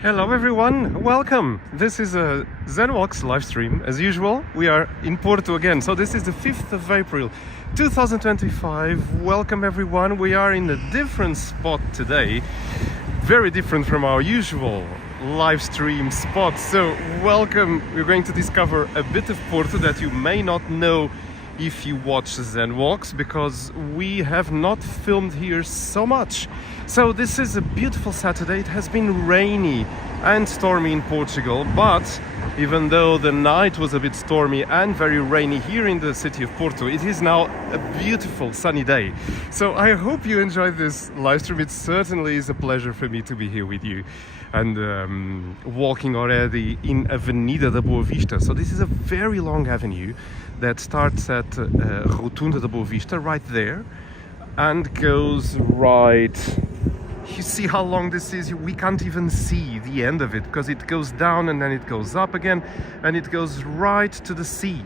Hello everyone, welcome! This is a Zen Walks live stream. As usual, we are in Porto again. So this is the 5th of April 2025. Welcome everyone. We are in a different spot today. Very different from our usual live stream spots. So welcome. We're going to discover a bit of Porto that you may not know if you watch Zen Walks, because we have not filmed here so much. So this is a beautiful Saturday. It has been rainy and stormy in Portugal, but even though the night was a bit stormy and very rainy here in the city of Porto, it is now a beautiful sunny day. So I hope you enjoyed this live stream. It certainly is a pleasure for me to be here with you and walking already in Avenida da Boa Vista. So this is a very long avenue that starts at Rotunda da Boa Vista, right there, and goes right. You see how long this is? We can't even see the end of it because it goes down and then it goes up again and it goes right to the sea.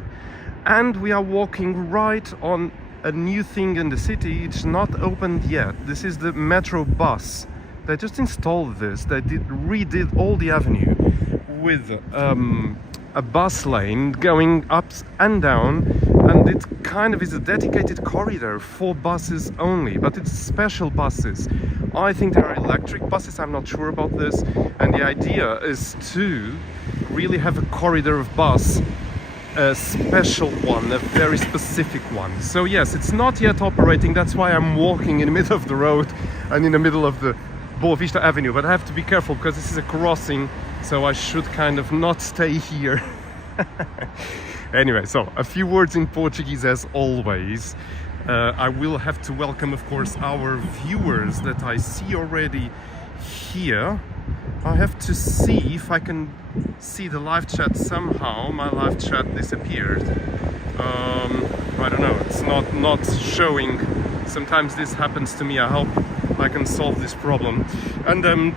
And we are walking right on a new thing in the city. It's not opened yet. This is the metro bus. They just installed this. They redid all the avenue with a bus lane going up and down, and it kind of is a dedicated corridor for buses only, but it's special buses. I think there are electric buses, I'm not sure about this, and the idea is to really have a corridor of bus, a special one, a very specific one. So yes, it's not yet operating. That's why I'm walking in the middle of the road and in the middle of the Boa Vista Avenue, but I have to be careful because this is a crossing, so I should kind of not stay here. Anyway, so a few words in Portuguese as always. I will have to welcome, of course, our viewers that I see already here. I have to see if I can see the live chat somehow. My live chat disappeared. I don't know, it's not showing. Sometimes this happens to me. I hope I can solve this problem. And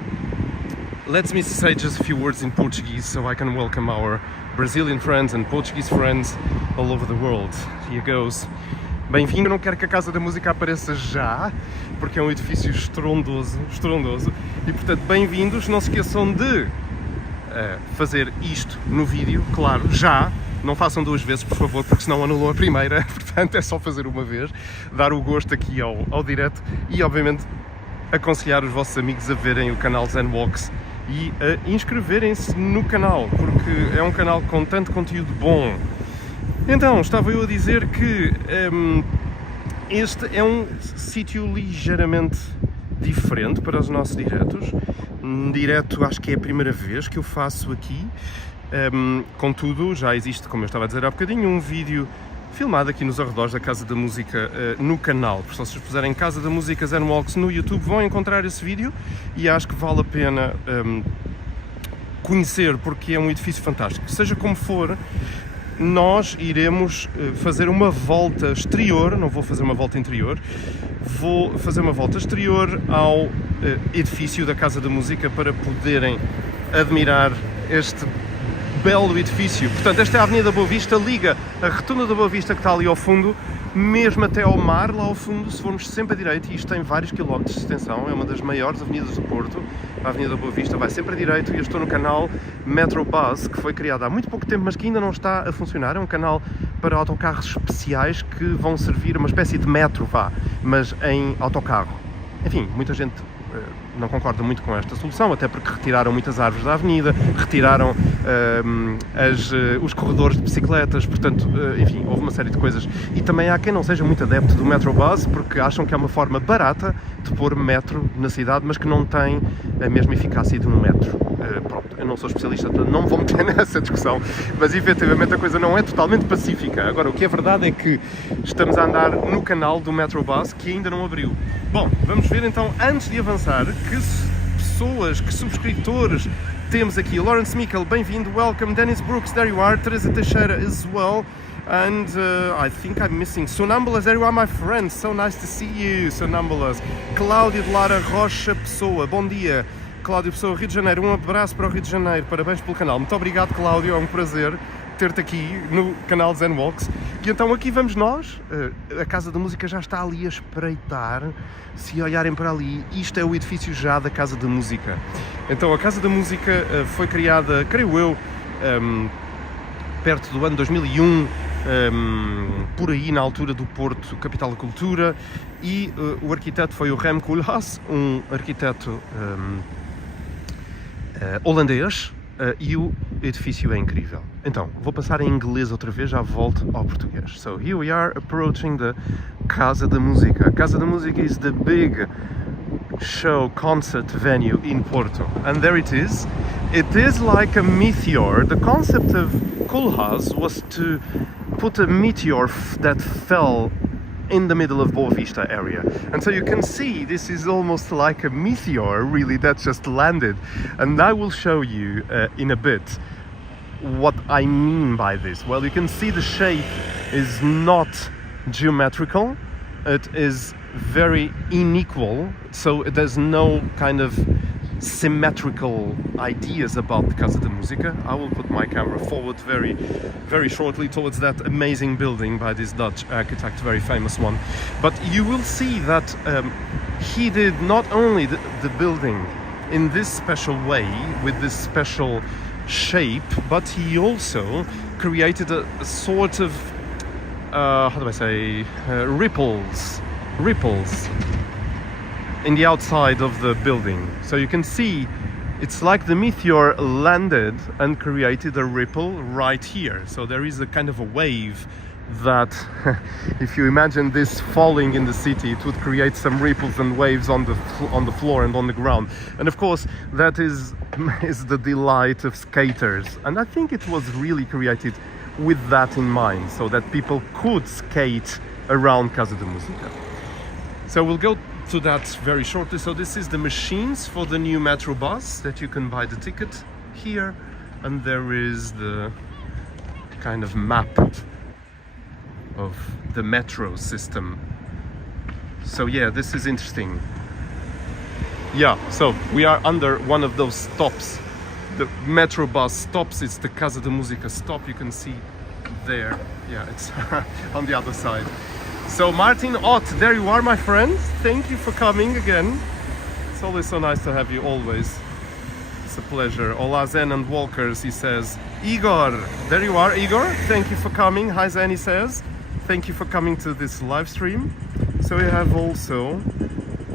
let me say just a few words in Portuguese so I can welcome our Brazilian friends and Portuguese friends all over the world. Here goes. Bem-vindo. Eu não quero que a Casa da Música apareça já, porque é um edifício estrondoso. E portanto, bem-vindos. Não se esqueçam de fazer isto no vídeo, claro, já. Não façam duas vezes, por favor, porque senão anulam a primeira. Portanto, é só fazer uma vez, dar o gosto aqui ao direto e, obviamente, aconselhar os vossos amigos a verem o canal Zen Walks e a inscreverem-se no canal, porque é um canal com tanto conteúdo bom. Então, estava eu a dizer que este é um sítio ligeiramente diferente para os nossos diretos. Direto, acho que é a primeira vez que eu faço aqui. Contudo, já existe, como eu estava a dizer há bocadinho, um vídeo filmado aqui nos arredores da Casa da Música no canal. Se vocês puserem Casa da Música Zen Walks no YouTube, vão encontrar esse vídeo e acho que vale a pena conhecer, porque é um edifício fantástico. Seja como for, nós iremos fazer uma volta exterior, não vou fazer uma volta interior, vou fazer uma volta exterior ao edifício da Casa da Música para poderem admirar este belo edifício. Portanto, esta é a Avenida Boa Vista, liga a Rotunda da Boa Vista, que está ali ao fundo, mesmo até ao mar, lá ao fundo, se formos sempre a direita, e isto tem vários quilómetros de extensão, é uma das maiores avenidas do Porto, a Avenida Boa Vista, vai sempre a direito, e eu estou no canal Metro Bus, que foi criado há muito pouco tempo, mas que ainda não está a funcionar. É um canal para autocarros especiais que vão servir uma espécie de metro, mas em autocarro. Enfim, muita gente não concorda muito com esta solução, até porque retiraram muitas árvores da avenida, retiraram os corredores de bicicletas, portanto, enfim, houve uma série de coisas. E também há quem não seja muito adepto do Metrobus, porque acham que é uma forma barata de pôr metro na cidade, mas que não tem a mesma eficácia de um metro. Pronto, eu não sou especialista, portanto não me vou meter nessa discussão, mas efetivamente a coisa não é totalmente pacífica. Agora, o que é verdade é que estamos a andar no canal do Metrobus, que ainda não abriu. Bom, vamos ver então, antes de avançar, que pessoas, que subscritores temos aqui. Lawrence Mikkel, bem-vindo, welcome. Dennis Brooks, there you are. Teresa Teixeira as well. And I think I'm missing Sonambulas, there you are, my friend. So nice to see you, Sonambulas. Cláudio de Lara Rocha Pessoa, bom dia. Cláudio Pessoa, Rio de Janeiro, um abraço para o Rio de Janeiro, parabéns pelo canal. Muito obrigado, Cláudio, é um prazer ter-te aqui no canal Zen Walks. E então aqui vamos nós, a Casa da Música já está ali a espreitar, se olharem para ali, isto é o edifício já da Casa da Música. Então a Casa da Música foi criada, creio eu, perto do ano 2001, por aí na altura do Porto, capital da cultura, e o arquiteto foi o Rem Koolhaas, um arquiteto holandês, e o edifício é incrível. Então, vou passar em inglês outra vez, já volto ao português. So, here we are approaching the Casa da Musica. Casa da Musica is the big show concert venue in Porto. And there it is. It is like a meteor. The concept of Koolhaas was to put a meteor that fell in the middle of Boa Vista area. And so you can see this is almost like a meteor, really, that just landed. And I will show you in a bit what I mean by this. Well, you can see the shape is not geometrical. It is very unequal, so there's no kind of symmetrical ideas about the Casa da Musica. I will put my camera forward very shortly towards that amazing building by this Dutch architect, very famous one. But you will see that he did not only the building in this special way, with this special shape, but he also created a sort of, how do I say, ripples in the outside of the building. So you can see it's like the meteor landed and created a ripple right here. So there is a kind of a wave that if you imagine this falling in the city, it would create some ripples and waves on the floor and on the ground. And of course that is the delight of skaters, and I think it was really created with that in mind, so that people could skate around Casa da Musica. So we'll go to that very shortly. So this is the machines for the new metro bus that you can buy the ticket here, and there is the kind of map of the metro system. So yeah, this is interesting. Yeah, so we are under one of those stops. The metro bus stops, it's the Casa da Musica stop, you can see there. Yeah, it's on the other side. So Martin Ott, there you are, my friend. Thank you for coming again. It's always so nice to have you, always. It's a pleasure. Hola Zen and Walkers, he says. Igor, there you are, Igor. Thank you for coming. Hi Zen, he says. Thank you for coming to this live stream. So we have also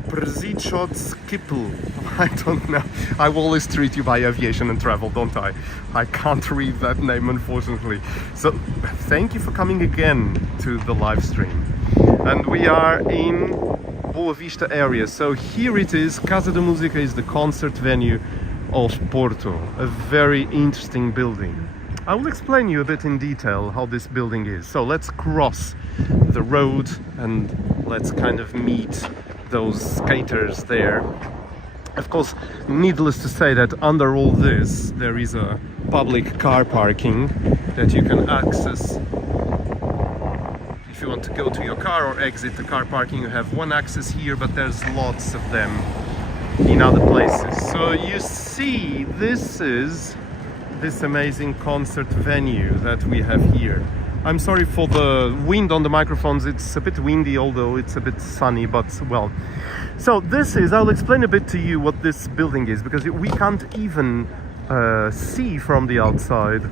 Przyczot Kipl. I don't know. I always treat you by aviation and travel, don't I? I can't read that name, unfortunately. So thank you for coming again to the live stream. And we are in Boa Vista area. So here it is. Casa da Musica is the concert venue of Porto. A very interesting building. I will explain you a bit in detail how this building is. So let's cross the road and let's kind of meet those skaters there. Of course, needless to say that under all this there is a public car parking that you can access. If you want to go to your car or exit the car parking, you have one access here, but there's lots of them in other places. So you see, this is this amazing concert venue that we have here. I'm sorry for the wind on the microphones, it's a bit windy, although it's a bit sunny, but well. So this is, I'll explain a bit to you what this building is, because we can't even see from the outside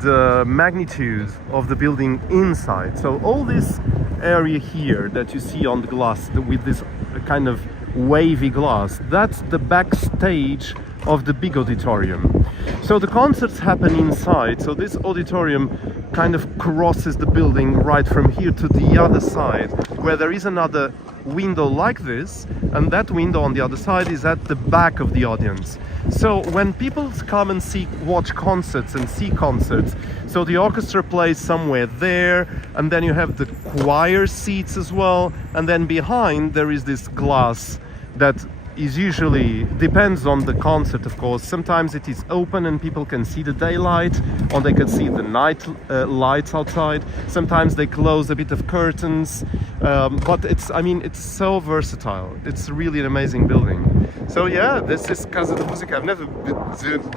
the magnitude of the building inside. So all this area here that you see on the glass with this kind of wavy glass, that's the backstage of the big auditorium. So the concerts happen inside, so this auditorium kind of crosses the building right from here to the other side, where there is another window like this, and that window on the other side is at the back of the audience. So when people come and watch concerts and see concerts, so the orchestra plays somewhere there, and then you have the choir seats as well, and then behind there is this glass that is usually, depends on the concert of course, sometimes it is open and people can see the daylight, or they can see the night lights outside. Sometimes they close a bit of curtains, but it's, I mean, it's so versatile. It's really an amazing building. So yeah, this is Casa da Musica. I've never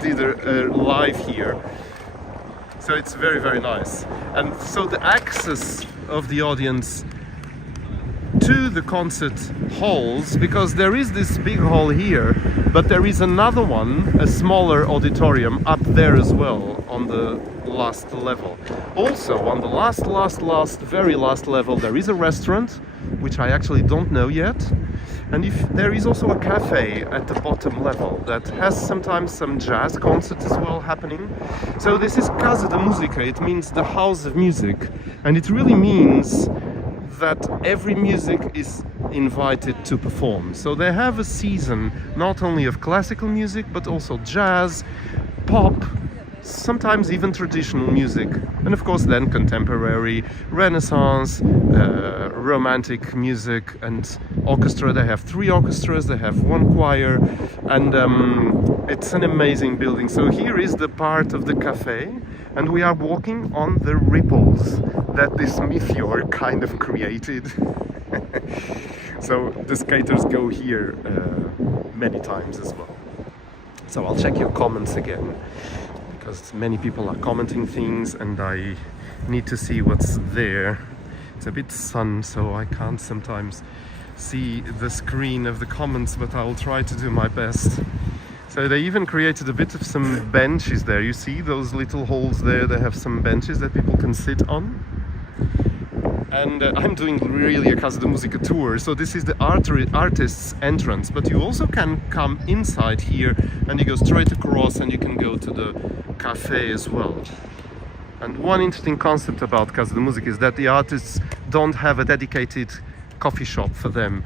did a live here. So it's very, very nice. And so the access of the audience to the concert halls, because there is this big hall here, but there is another one, a smaller auditorium up there as well on the last level. Also on the very last level there is a restaurant, which I actually don't know yet, and there is also a cafe at the bottom level that has sometimes some jazz concerts as well happening. So this is Casa da Musica, it means the house of music, and it really means that every music is invited to perform. So they have a season not only of classical music but also jazz, pop, sometimes even traditional music, and of course then contemporary, Renaissance, romantic music and orchestra. They have 3 orchestras, they have 1 choir, and it's an amazing building. So here is the part of the cafe, and we are walking on the ripples that this meteor kind of created. So the skaters go here many times as well. So I'll check your comments again, because many people are commenting things and I need to see what's there. It's a bit sun, so I can't sometimes see the screen of the comments, but I'll try to do my best. So they even created a bit of some benches there. You see those little holes there, they have some benches that people can sit on. And I'm doing really a Casa da Musica tour, so this is the artist's entrance, but you also can come inside here and you go straight across and you can go to the cafe as well. And one interesting concept about Casa da Musica is that the artists don't have a dedicated coffee shop for them.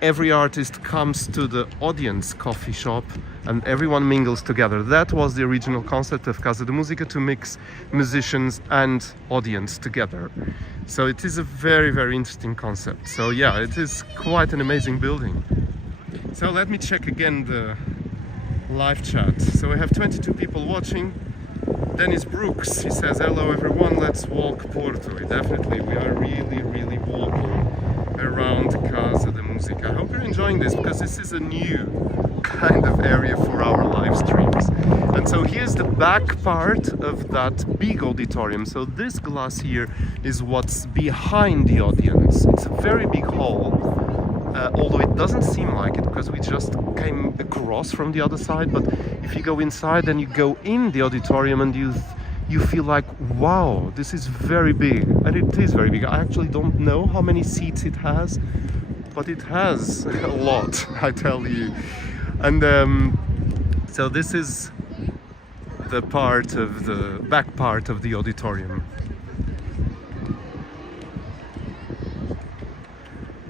Every artist comes to the audience coffee shop and everyone mingles together. That was the original concept of Casa da Musica, to mix musicians and audience together. So it is a very, very interesting concept. So yeah, it is quite an amazing building. So let me check again the live chat. So we have 22 people watching. Dennis Brooks, he says, hello everyone, let's walk Porto. Definitely, we are really walking around Casa da Musica. I hope you're enjoying this, because this is a new kind of area for our live streams. And so here's the back part of that big auditorium. So this glass here is what's behind the audience. It's a very big hall, although it doesn't seem like it because we just came across from the other side. But if you go inside and you go in the auditorium and you feel like, wow, this is very big. And it is very big. I actually don't know how many seats it has, but it has a lot, I tell you. And so this is the part of the back part of the auditorium.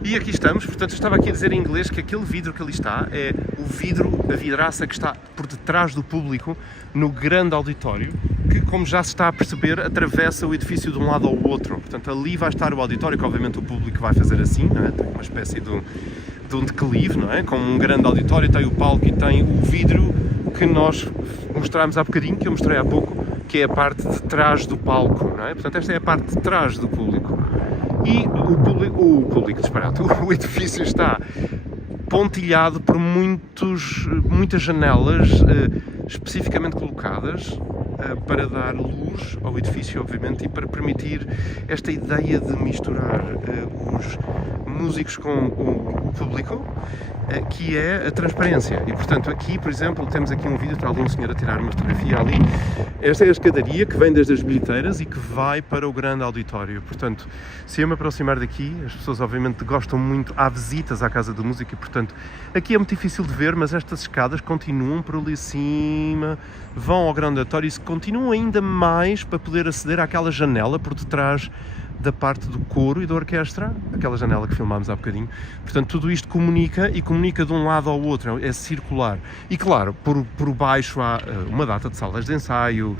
E aqui estamos, portanto eu estava aqui a dizer em inglês que aquele vidro que ali está é o vidro, a vidraça que está por detrás do público no grande auditório, que, como já se está a perceber, atravessa o edifício de um lado ao outro. Portanto ali vai estar o auditório, que obviamente o público vai fazer assim, não é? Tem uma espécie de um declive, não é? Com um grande auditório, tem o palco e tem o vidro que nós mostramos há bocadinho, que eu mostrei há pouco, que é a parte de trás do palco, não é? Portanto esta é a parte de trás do público. E o edifício está pontilhado por muitas janelas especificamente colocadas para dar luz ao edifício, obviamente, e para permitir esta ideia de misturar os músicos com o público, que é a transparência. E portanto aqui, por exemplo, temos aqui um vídeo, está ali um senhor a tirar uma fotografia ali. Esta é a escadaria que vem desde as bilheteiras e que vai para o grande auditório. Portanto, se eu me aproximar daqui, as pessoas obviamente gostam muito, há visitas à Casa da Música e portanto aqui é muito difícil de ver, mas estas escadas continuam por ali acima, vão ao grande auditório e continuam ainda mais para poder aceder àquela janela por detrás da parte do coro e da orquestra, aquela janela que filmámos há bocadinho. Portanto, tudo isto comunica de um lado ao outro, é circular. E claro, por baixo há uma data de salas de ensaio,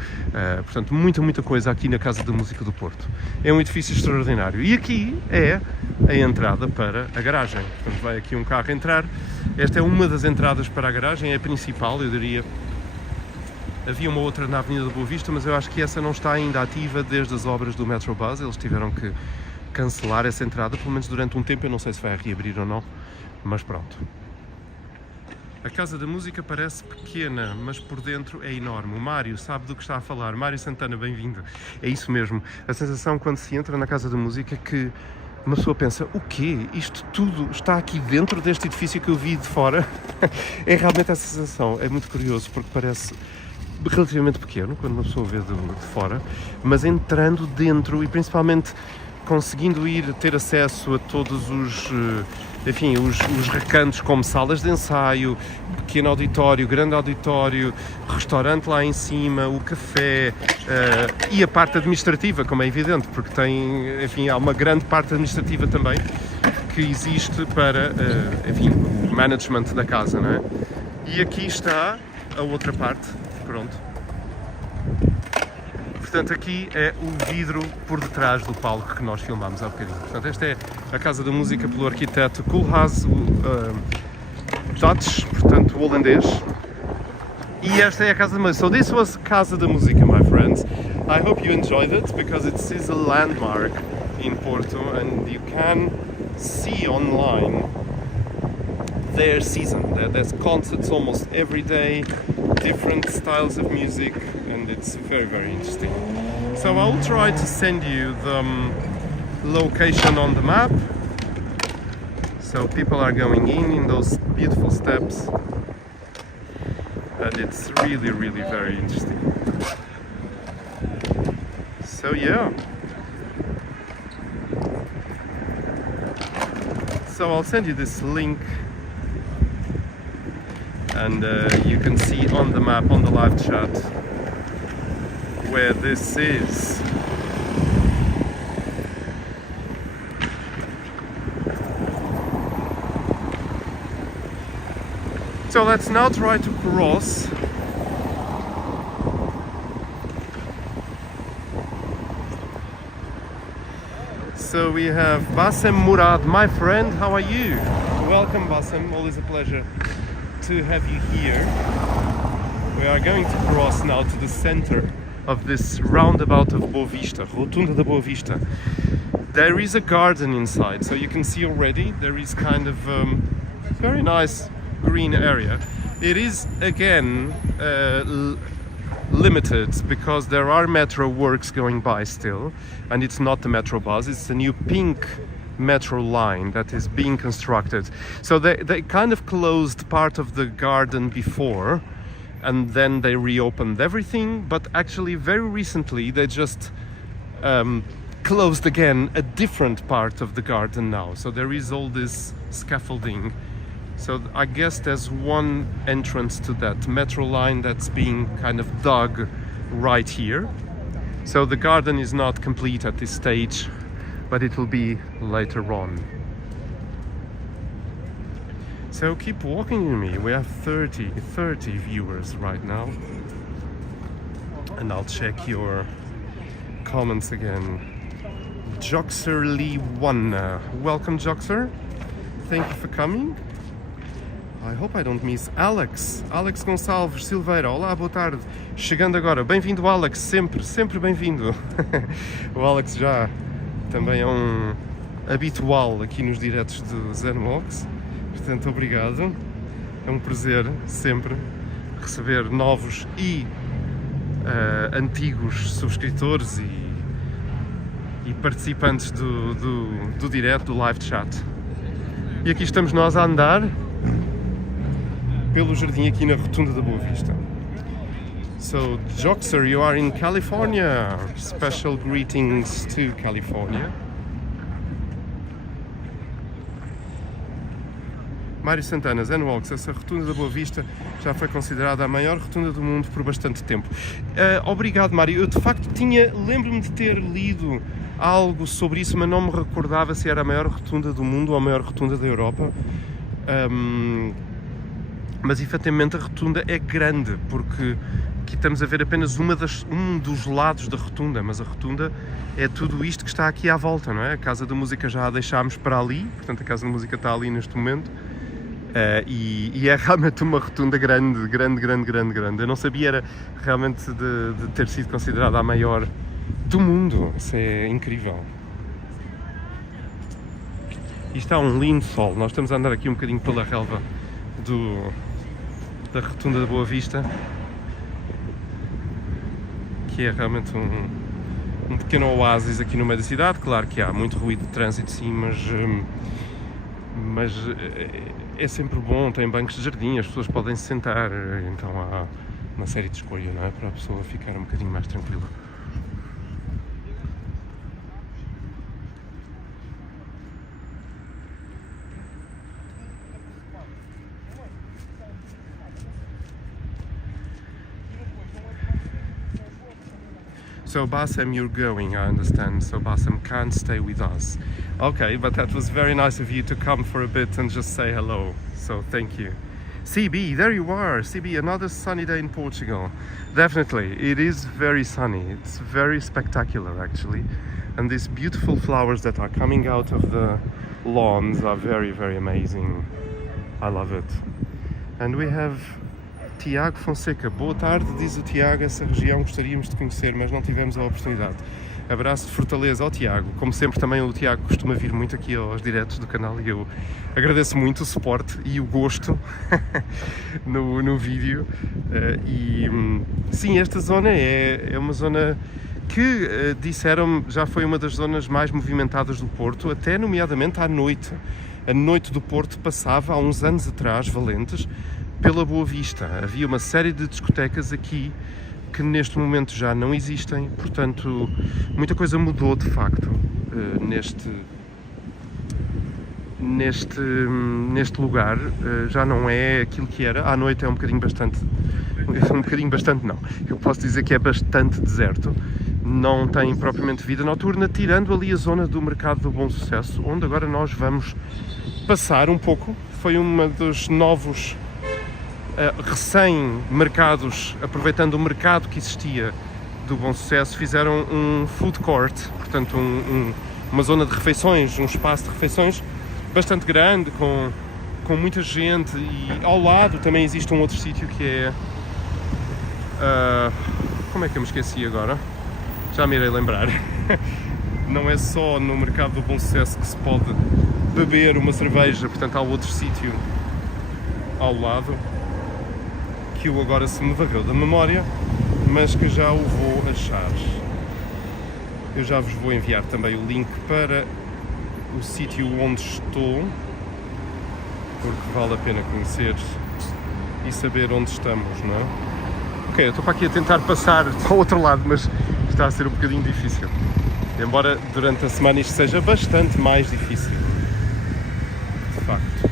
portanto, muita coisa aqui na Casa da Música do Porto. É um edifício extraordinário. E aqui é a entrada para a garagem. Portanto, vai aqui um carro entrar. Esta é uma das entradas para a garagem, é a principal, eu diria. Havia uma outra na Avenida da Boa Vista, mas eu acho que essa não está ainda ativa desde as obras do Metrobus. Eles tiveram que cancelar essa entrada, pelo menos durante um tempo. Eu não sei se vai reabrir ou não, mas pronto. A Casa da Música parece pequena, mas por dentro é enorme. O Mário sabe do que está a falar. Mário Santana, bem-vindo. É isso mesmo. A sensação quando se entra na Casa da Música é que uma pessoa pensa, o quê? Isto tudo está aqui dentro deste edifício que eu vi de fora? É realmente essa sensação. É muito curioso porque parece relativamente pequeno quando uma pessoa vê de fora, mas entrando dentro e principalmente conseguindo ter acesso a todos os recantos como salas de ensaio, pequeno auditório, grande auditório, restaurante lá em cima, o café e a parte administrativa, como é evidente, porque há uma grande parte administrativa também que existe para, o management da casa, não é? E aqui está a outra parte, pronto. Portanto, aqui é o vidro por detrás do palco que nós filmámos há bocadinho. Portanto, esta é a Casa da Música pelo arquiteto Koolhaas Dutch, portanto, holandês. E esta é a Casa da Música. So this was Casa da Música, my friends. I hope you enjoyed it, because it is a landmark in Porto, and you can see online their season. There's concerts almost every day, different styles of music, and it's very, very interesting. So I'll try to send you the location on the map, so people are going in those beautiful steps, and it's really, really very interesting. So yeah, so I'll send you this link, and you can see on the map, on the live chat, where this is. So let's now try to cross. So we have Bassem Murad, my friend, how are you? Welcome Bassem, always a pleasure to have you here. We are going to cross now to the center of this roundabout of Boa Vista, Rotunda da Boa Vista. There is a garden inside, so you can see already there is kind of very nice green area. It is again limited because there are metro works going by still, and it's not the metro bus, it's the new pink metro line that is being constructed. So they kind of closed part of the garden before, and then they reopened everything, but actually very recently they just closed again a different part of the garden now. So there is all this scaffolding. So I guess there's one entrance to that metro line that's being kind of dug right here. So the garden is not complete at this stage, but it will be later on. So keep walking with me. We have 30 viewers right now. And I'll check your comments again. Joxer Lee 1. Welcome Joxer. Thank you for coming. I hope I don't miss Alex Gonçalves Silveira, olá, boa tarde, chegando agora, bem-vindo Alex, sempre bem-vindo. O Alex já também é um habitual aqui nos diretos do Zen Walks, portanto obrigado, é um prazer sempre receber novos e antigos subscritores e participantes do direto, do live chat. E aqui estamos nós a andar pelo jardim aqui na Rotunda da Boa Vista. So, Joxer, you are in California. Special greetings to California. Mário Santana, Zen Walks, essa Rotunda da Boa Vista já foi considerada a maior rotunda do mundo por bastante tempo. Obrigado, Mário. Eu, de facto, lembro-me de ter lido algo sobre isso, mas não me recordava se era a maior rotunda do mundo ou a maior rotunda da Europa. Mas efetivamente a rotunda é grande, porque aqui estamos a ver apenas um dos lados da rotunda, mas a rotunda é tudo isto que está aqui à volta, não é? A Casa da Música já a deixámos para ali, portanto a Casa da Música está ali neste momento, e é realmente uma rotunda grande. Eu não sabia era realmente de ter sido considerada a maior do mundo, isso é incrível. E está um lindo sol, nós estamos a andar aqui um bocadinho pela relva da rotunda da Boa Vista, que é realmente um pequeno oásis aqui no meio da cidade. Claro que há muito ruído de trânsito, sim, mas é sempre bom, tem bancos de jardim, as pessoas podem se sentar, então há uma série de escolhas, não é? Para a pessoa ficar um bocadinho mais tranquila. So Bassem, you're going, I understand. So Bassem can't stay with us. Okay, but that was very nice of you to come for a bit and just say hello. So thank you. CB, there you are. CB, another sunny day in Portugal. Definitely, it is very sunny. It's very spectacular, actually. And these beautiful flowers that are coming out of the lawns are very, very amazing. I love it. And we have Tiago Fonseca. Boa tarde, diz o Tiago, essa região gostaríamos de conhecer, mas não tivemos a oportunidade. Abraço de fortaleza ao Tiago. Como sempre, também o Tiago costuma vir muito aqui aos diretos do canal e eu agradeço muito o suporte e o gosto no vídeo. Sim, esta zona é uma zona que, disseram-me, já foi uma das zonas mais movimentadas do Porto, até nomeadamente à noite. A noite do Porto passava, há uns anos atrás, valentes, pela Boa Vista. Havia uma série de discotecas aqui que neste momento já não existem, portanto muita coisa mudou de facto neste lugar. Já não é aquilo que era. À noite é um bocadinho bastante não, eu posso dizer que é bastante deserto, não tem propriamente vida noturna, tirando ali a zona do Mercado Bom Sucesso, onde agora nós vamos passar um pouco. Foi uma dos novos recém-mercados, aproveitando o mercado que existia do Bom Sucesso, fizeram um food court, portanto uma zona de refeições, um espaço de refeições bastante grande, com muita gente, e ao lado também existe um outro sítio que é... como é que eu me esqueci agora? Já me irei lembrar. Não é só no Mercado do Bom Sucesso que se pode beber uma cerveja, portanto há outro sítio ao lado que eu agora se me varreu da memória, mas que já o vou achar. Eu já vos vou enviar também o link para o sítio onde estou, porque vale a pena conhecer e saber onde estamos, não é? Ok, eu estou para aqui a tentar passar para o outro lado, mas está a ser um bocadinho difícil. Embora durante a semana isto seja bastante mais difícil, de facto.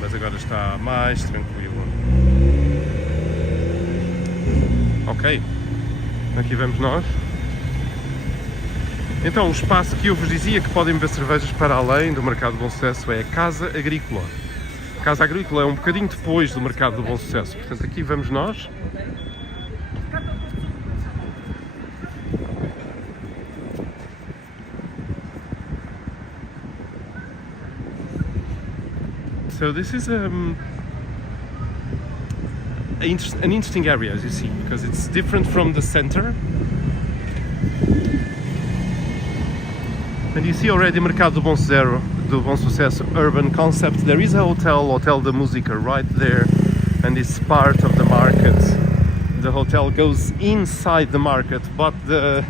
Mas agora está mais tranquilo. Ok, aqui vamos nós. Então, o espaço que eu vos dizia que podem beber cervejas para além do Mercado Bom Sucesso é a Casa Agrícola. A Casa Agrícola é um bocadinho depois do Mercado do Bom Sucesso, portanto aqui vamos nós. So this is an interesting area, as you see, because it's different from the center. And you see already Mercado Bom Sucesso urban concept. There is a Hotel da Musica right there, and it's part of the market. The hotel goes inside the market, but the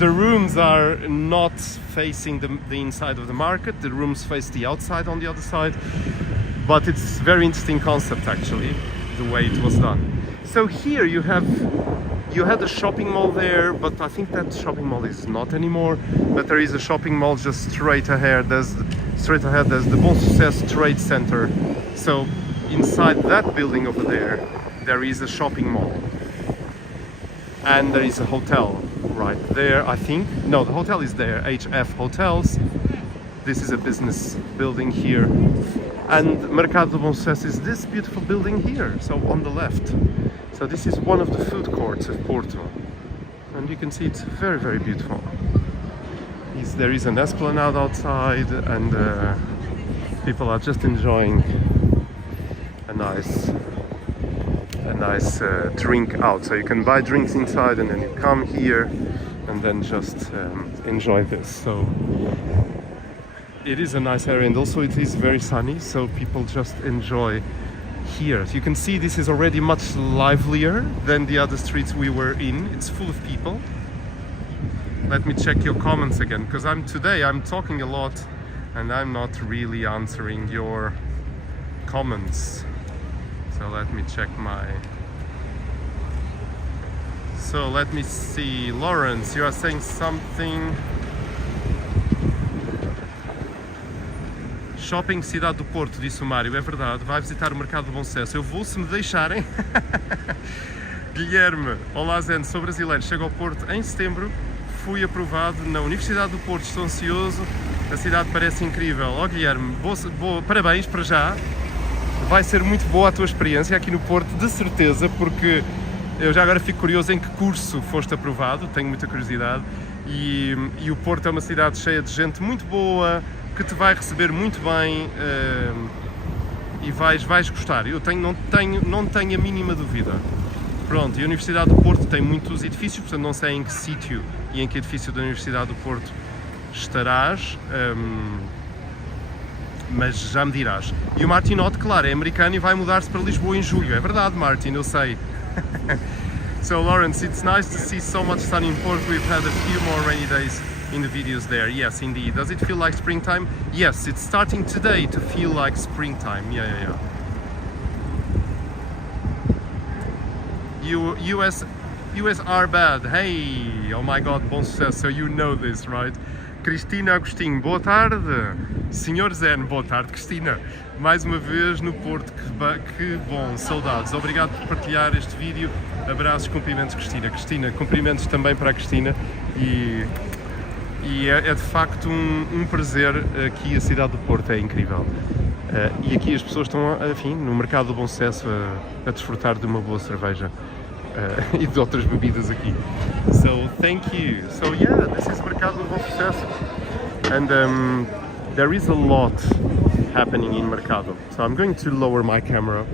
rooms are not facing the inside of the market. The rooms face the outside on the other side. But it's a very interesting concept, actually, the way it was done. So here you had a shopping mall there, but I think that shopping mall is not anymore. But there is a shopping mall just straight ahead. There's the Bom Sucesso Trade Center. So inside that building over there is a shopping mall. And there is a hotel right there, I think. No, the hotel is there, HF Hotels. This is a business building here. And Mercado Bom Sucesso is this beautiful building here, so on the left. So this is one of the food courts of Porto. And you can see it's very, very beautiful. There is an esplanade outside, and people are just enjoying a nice drink out. So you can buy drinks inside and then you come here and then just enjoy this. So it is a nice area, and also it is very sunny, so people just enjoy here. As you can see, this is already much livelier than the other streets we were in. It's full of people. Let me check your comments again, because today I'm talking a lot and I'm not really answering your comments. So let me check So let me see. Lawrence, you are saying something. Shopping Cidade do Porto, disse o Mário, é verdade, vai visitar o Mercado Bom Sucesso. Eu vou, se me deixarem. Guilherme, olá Zen, sou brasileiro, chego ao Porto em setembro, fui aprovado na Universidade do Porto, estou ansioso, a cidade parece incrível. Ó Guilherme, parabéns para já, vai ser muito boa a tua experiência aqui no Porto, de certeza, porque eu já agora fico curioso em que curso foste aprovado, tenho muita curiosidade, e o Porto é uma cidade cheia de gente muito boa, que te vai receber muito bem e vais gostar. Não tenho a mínima dúvida. Pronto, e a Universidade do Porto tem muitos edifícios, portanto não sei em que sítio e em que edifício da Universidade do Porto estarás, mas já me dirás. E o Martinote, claro, é americano e vai mudar-se para Lisboa em julho. É verdade, Martin, eu sei. So Lawrence, it's nice to see so much sun in Porto. We've had a few more rainy days in the videos there. Yes, indeed. Does it feel like springtime? Yes, it's starting today to feel like springtime. Yeah. US are bad. Hey, oh my God, bom sucesso. So you know this, right? Cristina Agostinho, boa tarde. Senhor Zen, boa tarde, Cristina. Mais uma vez no Porto, que bom, saudades. Obrigado por partilhar este vídeo. Abraços, cumprimentos, Cristina. Cristina, cumprimentos também para a Cristina. E é de facto um prazer. Aqui a cidade do Porto é incrível. E aqui as pessoas estão, enfim, no Mercado Bom Sucesso a desfrutar de uma boa cerveja e de outras bebidas aqui. So, thank you. So, yeah, this is Mercado Bom Sucesso. And there is a lot happening in Mercado. So, I'm going to lower my camera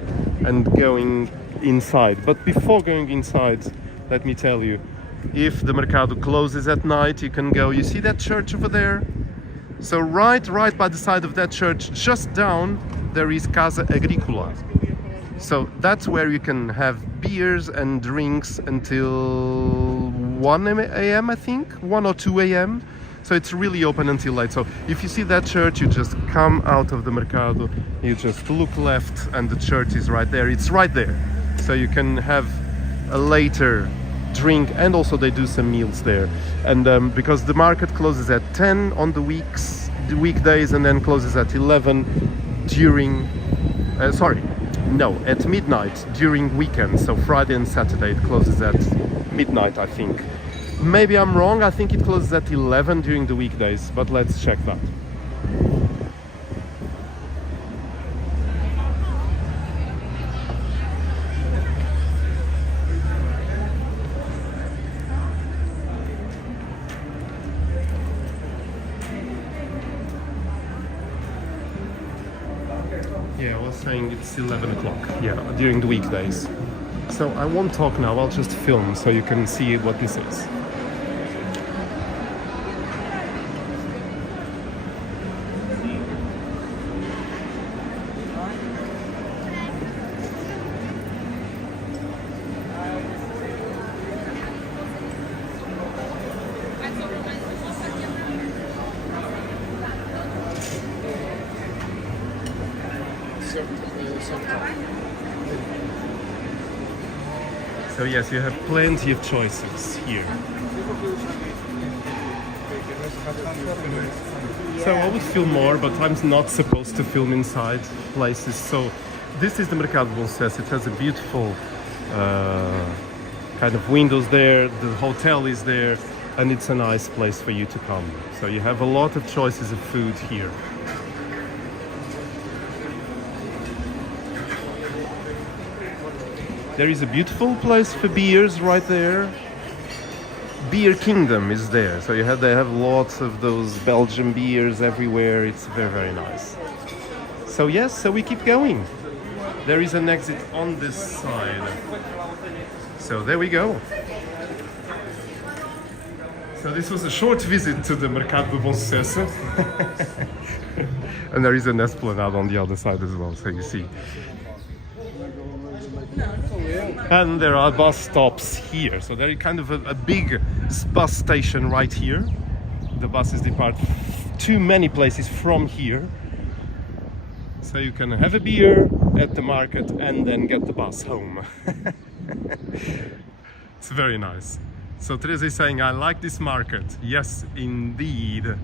and going inside. But before going inside, let me tell you, if the Mercado closes at night, you can go, you see that church over there? So right by the side of that church, just down, there is Casa Agrícola. So that's where you can have beers and drinks until 1 a.m. I think, 1 or 2 a.m. So it's really open until late. So if you see that church, you just come out of the Mercado, you just look left and the church is right there. It's right there. So you can have a later drink, and also they do some meals there. And because the market closes at 10 on the weekdays and then closes at 11 during at midnight during weekends. So Friday and Saturday it closes at midnight, I think. Maybe I'm wrong, I think it closes at 11 during the weekdays, but let's check that. Yeah, I was saying it's 11 o'clock, yeah, during the weekdays. So I won't talk now, I'll just film so you can see what this is. So yes, you have plenty of choices here. So I would film more, but I'm not supposed to film inside places. So this is the Mercado Bom Sucesso. It has a beautiful kind of windows there. The hotel is there, and it's a nice place for you to come. So you have a lot of choices of food here. There is a beautiful place for beers right there. Beer Kingdom is there, so they have lots of those Belgian beers everywhere. It's very, very nice. So yes, so we keep going. There is an exit on this side. So there we go. So this was a short visit to the Mercado Bom Sucesso. And there is an esplanade on the other side as well, so you see. And there are bus stops here, so there is kind of a big bus station right here. The buses depart to many places from here, so you can have a beer at the market and then get the bus home. It's very nice. So Teresa is saying, I like this market. Yes, indeed.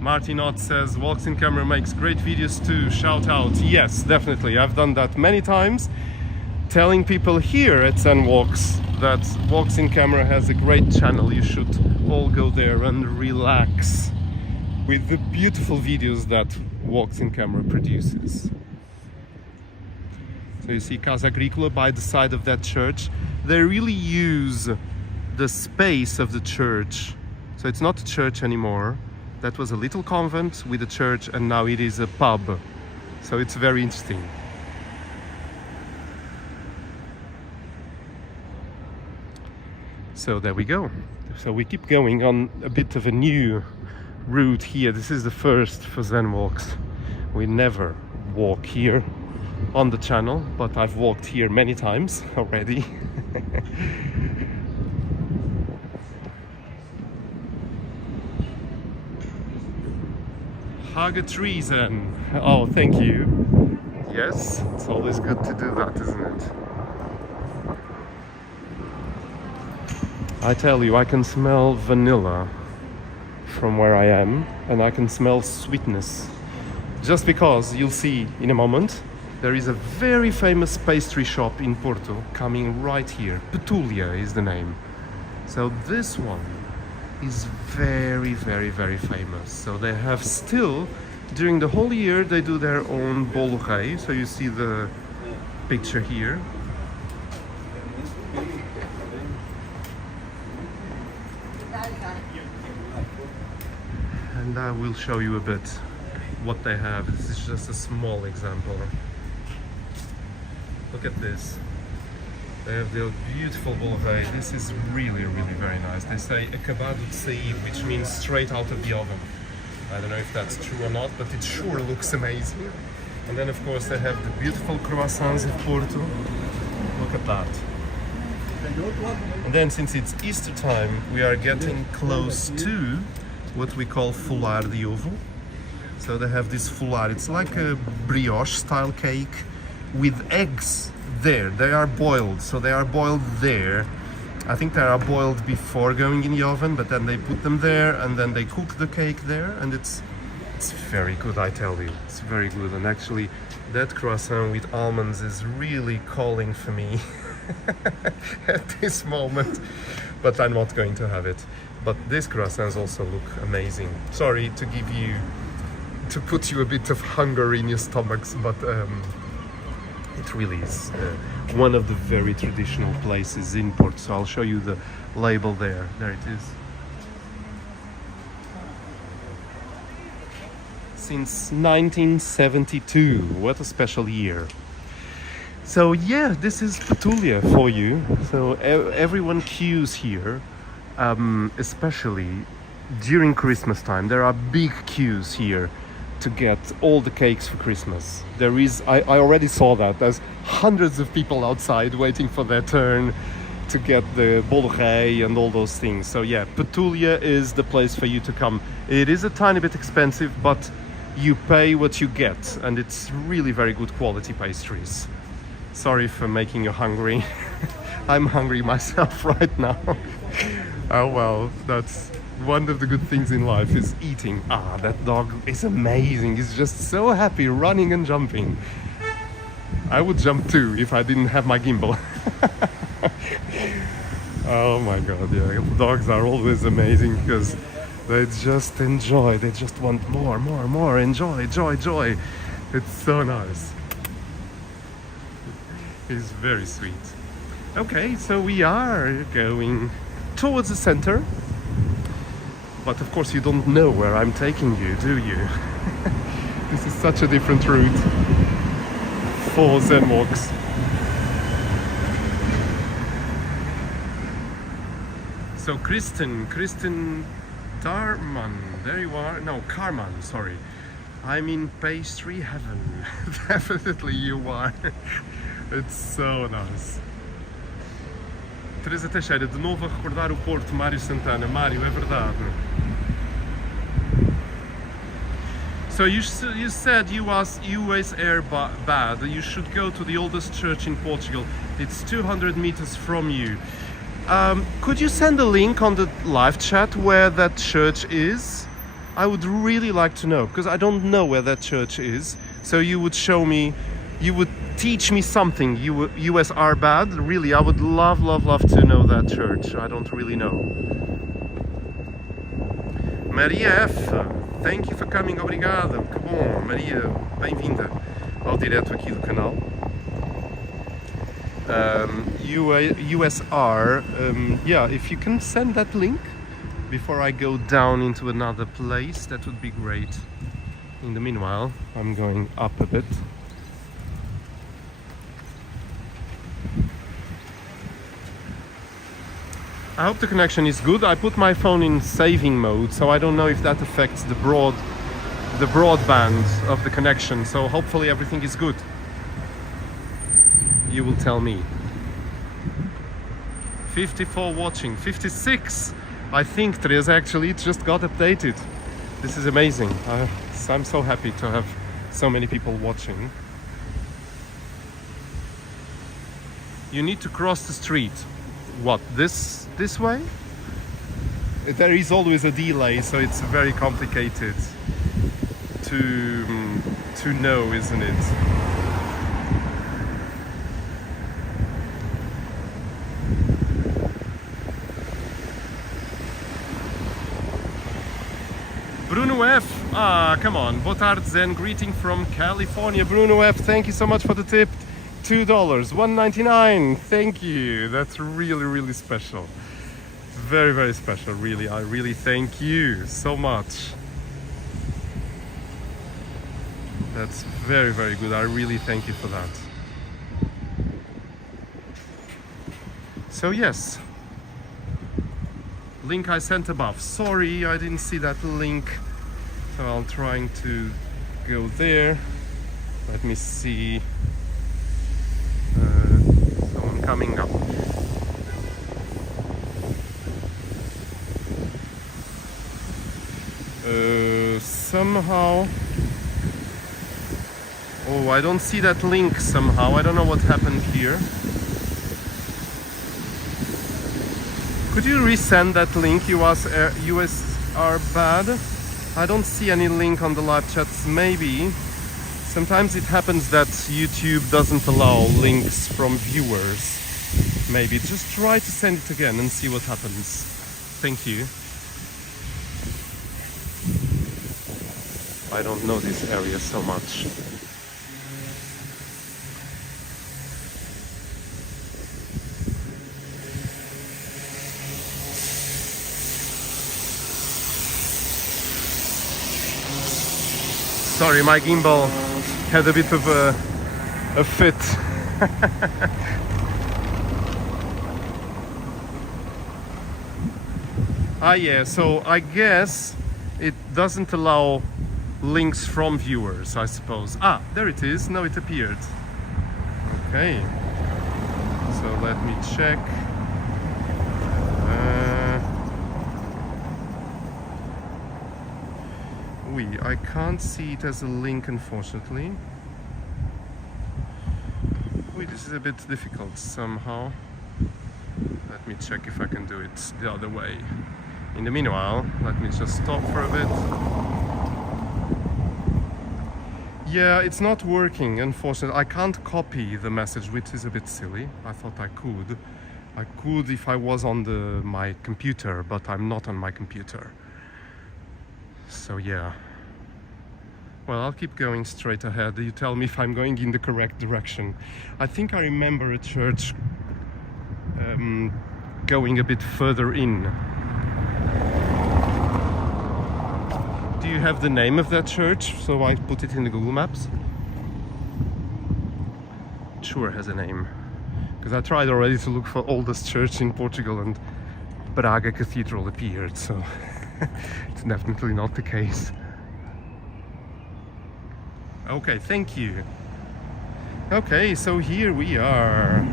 Martin Ott says, Walks in Camera makes great videos too. Shout out. Yes, definitely. I've done that many times. Telling people here at Zen Walks that Walks in Camera has a great channel. You should all go there and relax with the beautiful videos that Walks in Camera produces. So you see Casa Agricola by the side of that church. They really use the space of the church. So it's not a church anymore. That was a little convent with a church, and now it is a pub. So it's very interesting. So there we go. So we keep going on a bit of a new route here. This is the first for Zen Walks. We never walk here on the channel, but I've walked here many times already. Hug a tree, Zen. Oh, thank you. Yes, it's always good to do that, isn't it? I tell you, I can smell vanilla from where I am, and I can smell sweetness. Just because, you'll see in a moment, there is a very famous pastry shop in Porto coming right here. Petulia is the name. So this one is very, very, very famous. So they have still, during the whole year, they do their own bolo rei. So you see the picture here. And I will show you a bit what they have. This is just a small example. Look at this. They have the beautiful bolo rei. This is really, really very nice. They say acabado de sair, which means straight out of the oven. I don't know if that's true or not, but it sure looks amazing. And then of course they have the beautiful croissants of Porto. Look at that. And then since it's Easter time, we are getting close to what we call fular de ovo. So they have this fular. It's like a brioche style cake with eggs there. They are boiled, so they are boiled there. I think they are boiled before going in the oven, but then they put them there and then they cook the cake there, and it's very good, I tell you. It's very good. And actually that croissant with almonds is really calling for me at this moment, but I'm not going to have it. But these croissants also look amazing. Sorry to put you a bit of hunger in your stomachs, but it really is one of the very traditional places in Porto. So I'll show you the label there. There it is. Since 1972. What a special year. So yeah, this is Petulia for you. So everyone queues here, especially during Christmas time. There are big queues here to get all the cakes for Christmas. There is, I already saw that. There's hundreds of people outside waiting for their turn to get the bolo rei and all those things. So yeah, Petulia is the place for you to come. It is a tiny bit expensive, but you pay what you get, and it's really very good quality pastries. Sorry for making you hungry. I'm hungry myself right now. Oh well, that's one of the good things in life, is eating. Ah, that dog is amazing. He's just so happy, running and jumping. I would jump too if I didn't have my gimbal. Oh my god, yeah. Dogs are always amazing because they just enjoy. They just want more, more, more. Enjoy, joy, joy. It's so nice. He's very sweet. Okay, so we are going towards the center. But of course you don't know where I'm taking you, do you? This is such a different route for Zen Walks. So Kristen Darman, there you are. No, Carman, sorry. I'm in pastry heaven. Definitely you are. It's so nice. Teresa Teixeira, de novo a recordar o Porto, Mário Santana. Mário, é verdade. So you said you always air bad. You should go to the oldest church in Portugal. It's 200 meters from you. Could you send a link on the live chat where that church is? I would really like to know, because I don't know where that church is. So you would show me, you would teach me something. US are bad. Really, I would love to know that church. I don't really know. Maria F, thank you for coming. Obrigada. Que bom, Maria, bem-vinda ao direto aqui do canal. USR, yeah, if you can send that link before I go down into another place, that would be great. In the meanwhile, I'm going up a bit. I hope the connection is good. I put my phone in saving mode, so I don't know if that affects the broadband of the connection, so hopefully everything is good. You will tell me. 54 watching, 56 I think, Teresa, actually it just got updated. This is amazing. I'm so happy to have so many people watching. You need to cross the street. What, this way? There is always a delay, so it's very complicated to know, isn't it? Bruno F. Ah, come on. Boa tarde, Zen. Greeting from California. Bruno F. Thank you so much for the tip. $2, $1.99. Thank you. That's really special. Very special, really. I really thank you so much. That's very good. I really thank you for that. So yes, link I sent above. Sorry, I didn't see that link. So I'm trying to go there. Let me see. Someone coming up. Somehow. Oh, I don't see that link somehow. I don't know what happened here. Could you resend that link? US are bad. I don't see any link on the live chats. Maybe. Sometimes it happens that YouTube doesn't allow links from viewers. Maybe. Just try to send it again and see what happens. Thank you. I don't know this area so much. Sorry, my gimbal had a bit of a fit. Yeah, so I guess it doesn't allow links from viewers, I suppose. There it is. Now it appeared. Okay. So let me check. I can't see it as a link, unfortunately. This is a bit difficult somehow. Let me check if I can do it the other way. In the meanwhile, let me just stop for a bit. Yeah, it's not working, unfortunately. I can't copy the message, which is a bit silly. I thought I could. I could if I was on my computer, but I'm not on my computer. So yeah. Well, I'll keep going straight ahead. You tell me if I'm going in the correct direction. I think I remember a church going a bit further in. Do you have the name of that church? So I put it in the Google Maps. It sure has a name. Because I tried already to look for oldest church in Portugal and Braga Cathedral appeared, so it's definitely not the case. Okay, thank you. Okay, so here we are,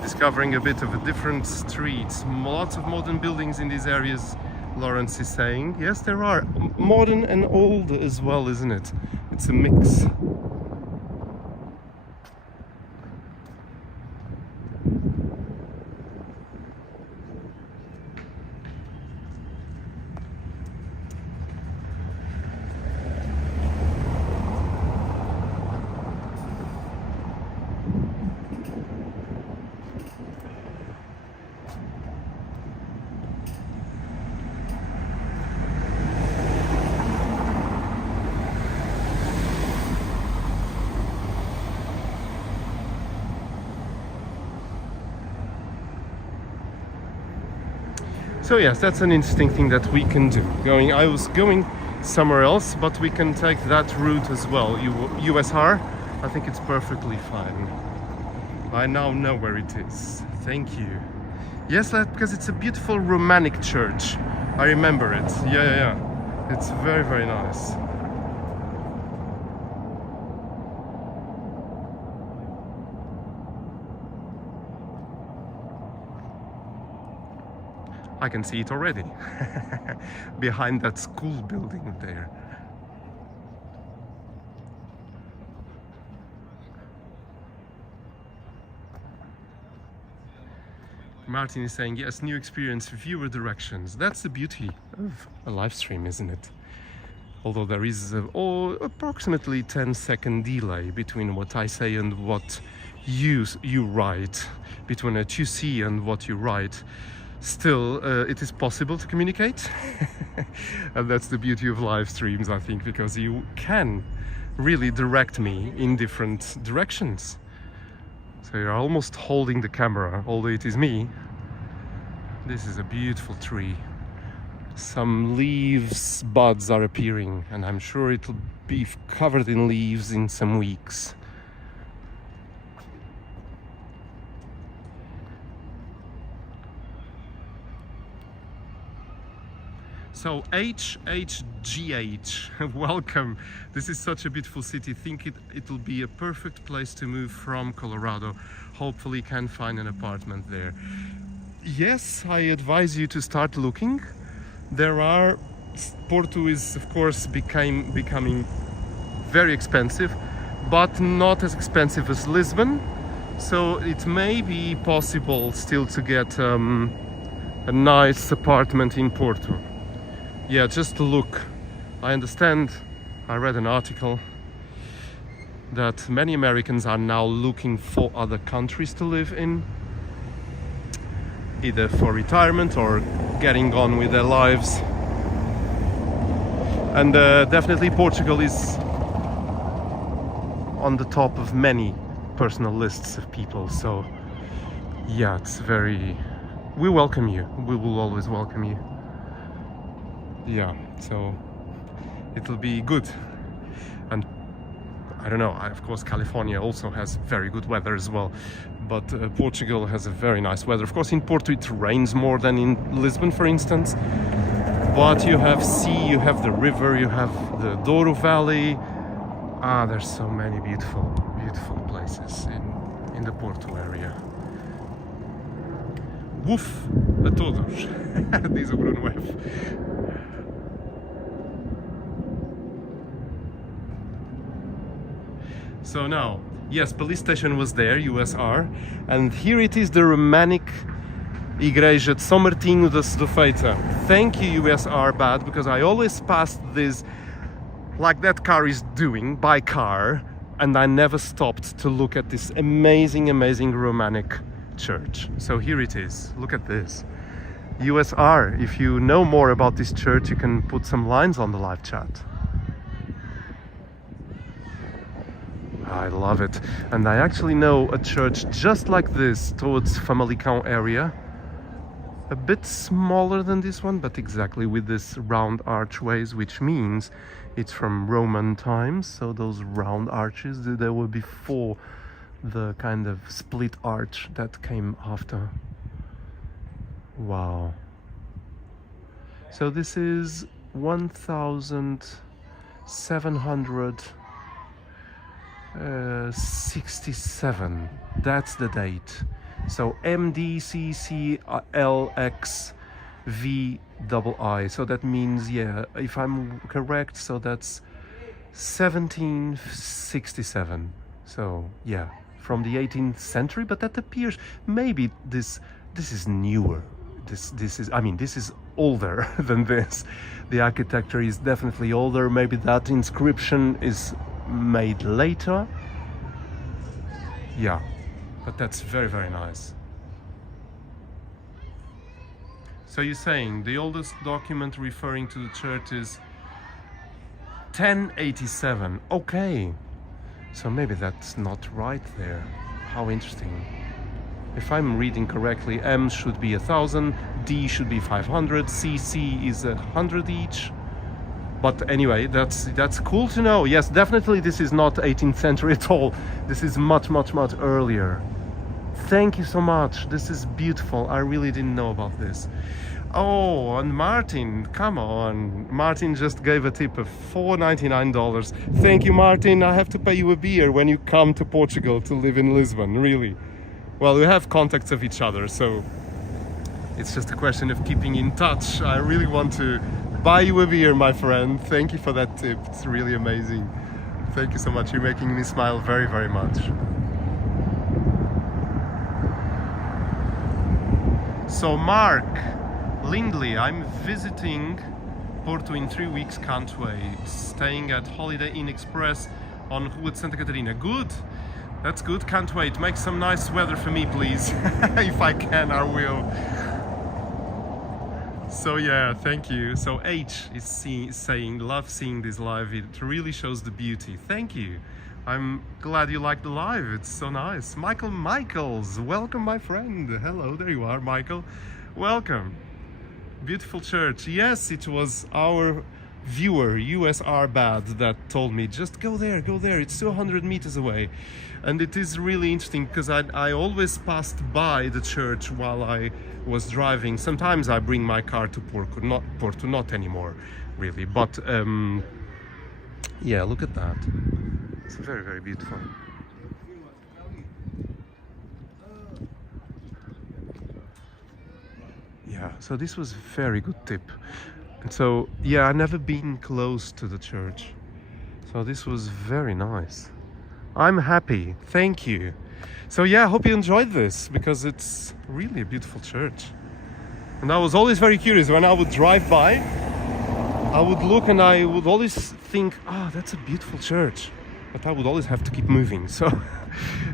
discovering a bit of a different street. Lots of modern buildings in these areas, Lawrence is saying. Yes, there are modern and old as well, isn't it? It's a mix. So yes, that's an interesting thing that we can do. I was going somewhere else, but we can take that route as well. USR, I think it's perfectly fine. I now know where it is. Thank you. Yes, because it's a beautiful Romanic church. I remember it. Yeah. It's very, very nice. I can see it already, behind that school building there. Martin is saying, yes, new experience, fewer directions. That's the beauty of a live stream, isn't it? Although there is approximately 10-second delay between what I say and what you write, between what you see and what you write. Still, it is possible to communicate. And that's the beauty of live streams, I think, because you can really direct me in different directions. So you're almost holding the camera, although it is me. This is a beautiful tree. Some leaves, buds are appearing, and I'm sure it'll be covered in leaves in some weeks. So HHGH, welcome. This is such a beautiful city. I think it'll be a perfect place to move from Colorado. Hopefully can find an apartment there. Yes, I advise you to start looking. Porto is of course becoming very expensive, but not as expensive as Lisbon. So it may be possible still to get a nice apartment in Porto. Yeah, just to look. I understand, I read an article that many Americans are now looking for other countries to live in, either for retirement or getting on with their lives. And definitely Portugal is on the top of many personal lists of people. So yeah, we welcome you. We will always welcome you. Yeah, so it'll be good. And I don't know, of course California also has very good weather as well, but Portugal has a very nice weather. Of course in Porto it rains more than in Lisbon, for instance, but you have sea, you have the river, you have the Douro Valley. There's so many beautiful places in the Porto area. Woof a todos, diz o Bruno F. So now, yes, police station was there, USR, and here it is, the Romanic Igreja de São Martinho da Cedofeita. Thank you, USR, bad, because I always passed this, like that car is doing, by car, and I never stopped to look at this amazing Romanic church. So here it is, look at this. USR, if you know more about this church, you can put some lines on the live chat. I love it. And I actually know a church just like this towards Famalicão area. A bit smaller than this one, but exactly with this round archways, which means it's from Roman times. So those round arches, they were before the kind of split arch that came after. Wow. So this is 1700 67. That's the date. So MDCCLXVII. So that means, yeah, if I'm correct, so that's 1767. So yeah, from the 18th century. But that appears maybe this is newer. This is, I mean, this is older than this. The architecture is definitely older. Maybe that inscription is made later. Yeah, but that's very, very nice. So you're saying the oldest document referring to the church is 1087. Okay, so maybe that's not right there. How interesting. If I'm reading correctly, M should be 1,000, D should be 500, CC is 100 each. But anyway, that's cool to know. Yes, definitely this is not 18th century at all. This is much, much, much earlier. Thank you so much. This is beautiful. I really didn't know about this. Oh, and Martin, come on. Martin just gave a tip of $4.99. Thank you, Martin. I have to pay you a beer when you come to Portugal to live in Lisbon, really. Well, we have contacts of each other, so it's just a question of keeping in touch. I really want to buy you a beer, my friend. Thank you for that tip. It's really amazing. Thank you so much. You're making me smile very, very much. So, Mark Lindley, I'm visiting Porto in 3 weeks, can't wait. Staying at Holiday Inn Express on Rua de Santa Catarina. Good. That's good, can't wait. Make some nice weather for me, please. If I can, I will. So yeah, thank you. So H is saying, love seeing this live. It really shows the beauty. Thank you. I'm glad you like the live. It's so nice. Michael Michaels, welcome, my friend. Hello, there you are, Michael. Welcome. Beautiful church. Yes, it was our viewer, USR Bad, that told me, just go there, it's 200 meters away. And it is really interesting because I always passed by the church while I was driving. Sometimes I bring my car to Porto, not anymore really, but yeah, look at that. It's very, very beautiful. Yeah, so this was a very good tip. And so, yeah, I've never been close to the church. So this was very nice. I'm happy. Thank you. So yeah, I hope you enjoyed this because it's really a beautiful church. And I was always very curious when I would drive by. I would look and I would always think, that's a beautiful church. But I would always have to keep moving. So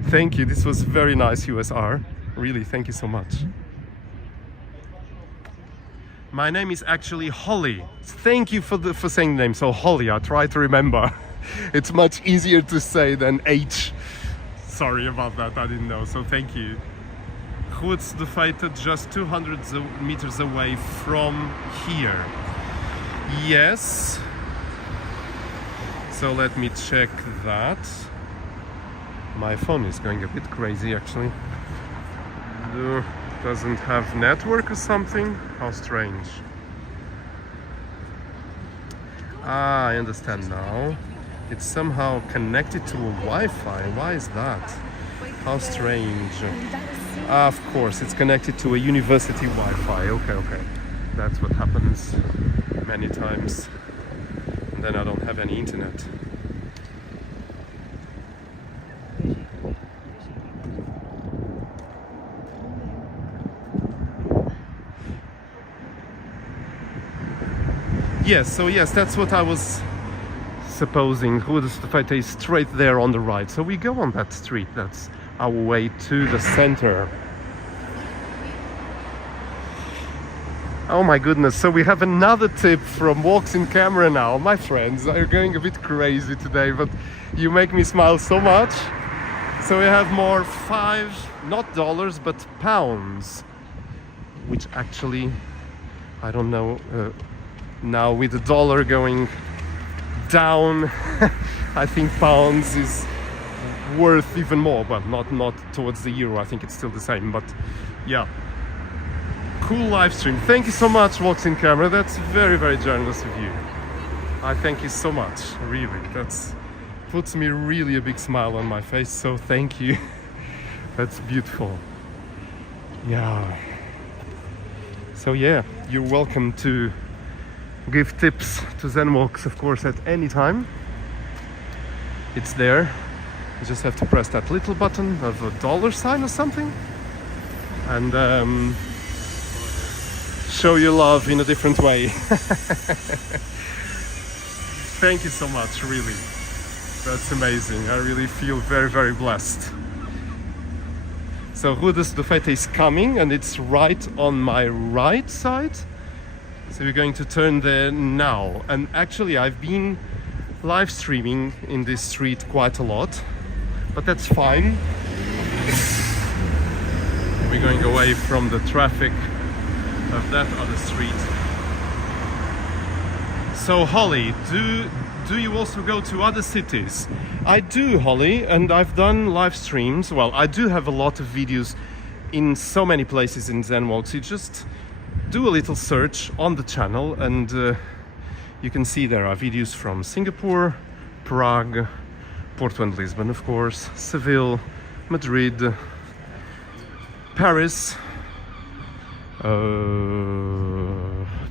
thank you. This was very nice, USR. Really, thank you so much. My name is actually Holly. Thank you for saying the name. So Holly, I try to remember. It's much easier to say than H. Sorry about that, I didn't know. So thank you. Rua de Cedofeita, just 200 meters away from here. Yes. So let me check that. My phone is going a bit crazy actually. Doesn't have network or something? How strange. I understand now. It's somehow connected to a Wi-Fi. Why is that? How strange. Of course, it's connected to a university Wi-Fi. Okay. That's what happens many times. And then I don't have any internet. Yes, that's what I was supposing. Rua de Cedofeita is straight there on the right. So we go on that street. That's our way to the center. Oh my goodness, so we have another tip from Walks in Camera now. My friends are going a bit crazy today, but you make me smile so much. So we have more not dollars, but pounds. Which actually, I don't know, now with the dollar going down, I think pounds is worth even more, but not towards the euro. I think it's still the same, but yeah. Cool live stream. Thank you so much, Walks in Camera. That's very, very generous of you. I thank you so much, really. That's puts me really a big smile on my face, so thank you. That's beautiful. Yeah. So yeah, you're welcome to give tips to Zen Walks, of course, at any time. It's there. You just have to press that little button of a dollar sign or something and show your love in a different way. Thank you so much, really. That's amazing. I really feel very, very blessed. So Rua da Cedofeita is coming, and it's right on my right side. So we're going to turn there now. And actually I've been live streaming in this street quite a lot, but that's fine. We're going away from the traffic of that other street. So Holly, do you also go to other cities? I do, Holly, and I've done live streams. Well, I do have a lot of videos in so many places in Zen Walks. You just do a little search on the channel and you can see there are videos from Singapore, Prague, Porto and Lisbon, of course, Seville, Madrid, Paris,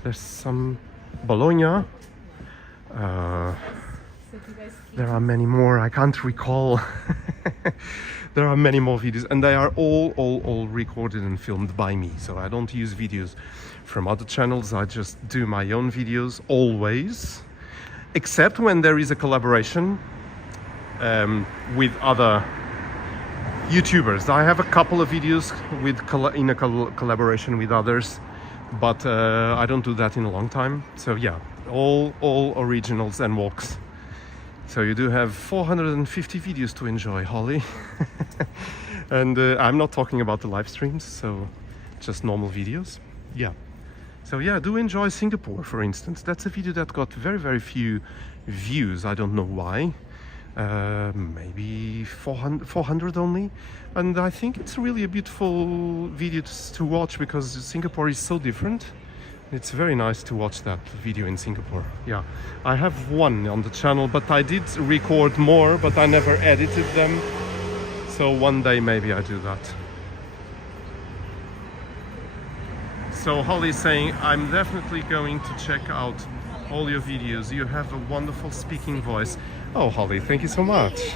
there's some Bologna, there are many more, I can't recall. There are many more videos, and they are all recorded and filmed by me, so I don't use videos from other channels. I just do my own videos always, except when there is a collaboration with other YouTubers. I have a couple of videos with in a collaboration with others, but I don't do that in a long time. So yeah, all originals and walks. So you do have 450 videos to enjoy, Holly. And I'm not talking about the live streams, so just normal videos. Yeah. So yeah, do enjoy Singapore, for instance. That's a video that got very, very few views. I don't know why. Maybe 400 only. And I think it's really a beautiful video to watch because Singapore is so different. It's very nice to watch that video in Singapore. Yeah, I have one on the channel, but I did record more, but I never edited them. So one day maybe I do that. So Holly's saying, I'm definitely going to check out all your videos. You have a wonderful speaking voice. Oh, Holly, thank you so much.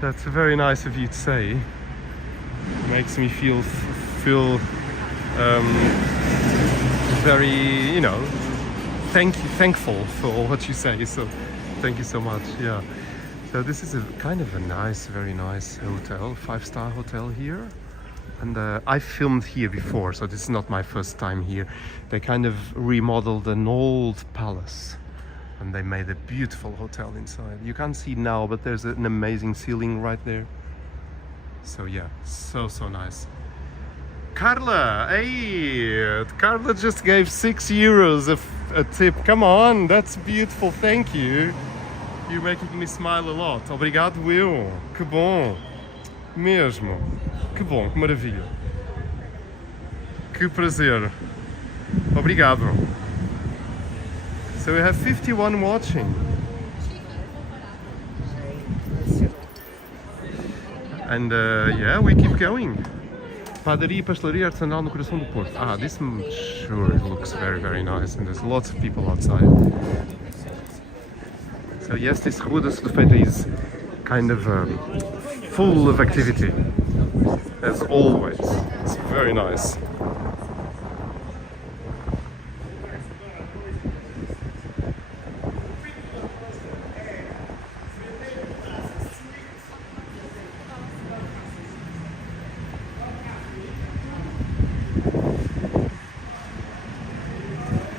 That's very nice of you to say. It makes me feel very, you know, thankful for all what you say. So thank you so much. Yeah. So this is a kind of a nice, very nice hotel, 5-star hotel here. And I filmed here before, so this is not my first time here. They kind of remodeled an old palace and they made a beautiful hotel inside. You can't see now, but there's an amazing ceiling right there. So yeah, so nice. Carla, hey, Carla just gave 6 euros a tip. Come on, that's beautiful, thank you. You're making me smile a lot. Obrigado, Will. Que bom. Mesmo. Que bom, que maravilha. Que prazer. Obrigado. So we have 51 watching. And yeah, we keep going. Padaria e pastelaria artesanal no coração do Porto. Ah, this sure looks very, very nice, and there's lots of people outside. So yes, this Rua da Cedofeita is kind of full of activity, as always. It's very nice.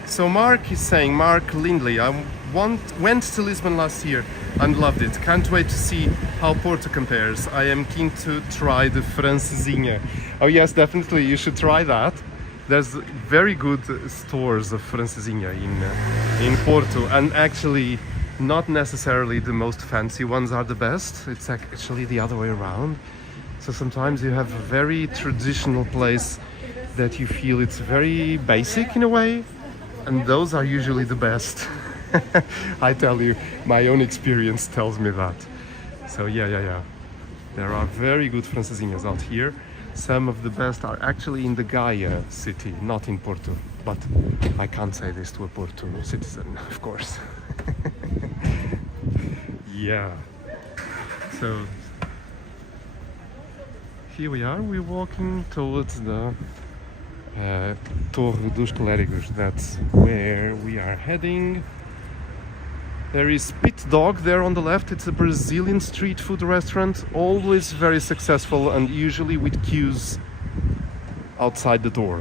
So Mark is saying, Mark Lindley, I went to Lisbon last year and loved it. Can't wait to see how Porto compares. I am keen to try the francesinha. Oh yes, definitely, you should try that. There's very good stores of francesinha in Porto, and actually not necessarily the most fancy ones are the best. It's actually the other way around. So sometimes you have a very traditional place that you feel it's very basic in a way, and those are usually the best. I tell you, my own experience tells me that. So yeah. There are very good francesinhas out here. Some of the best are actually in the Gaia city, not in Porto. But I can't say this to a Porto citizen, of course. Yeah. So here we are. We're walking towards the Torre dos Clérigos. That's where we are heading. There is Pit Dog there on the left. It's a Brazilian street food restaurant, always very successful and usually with queues outside the door.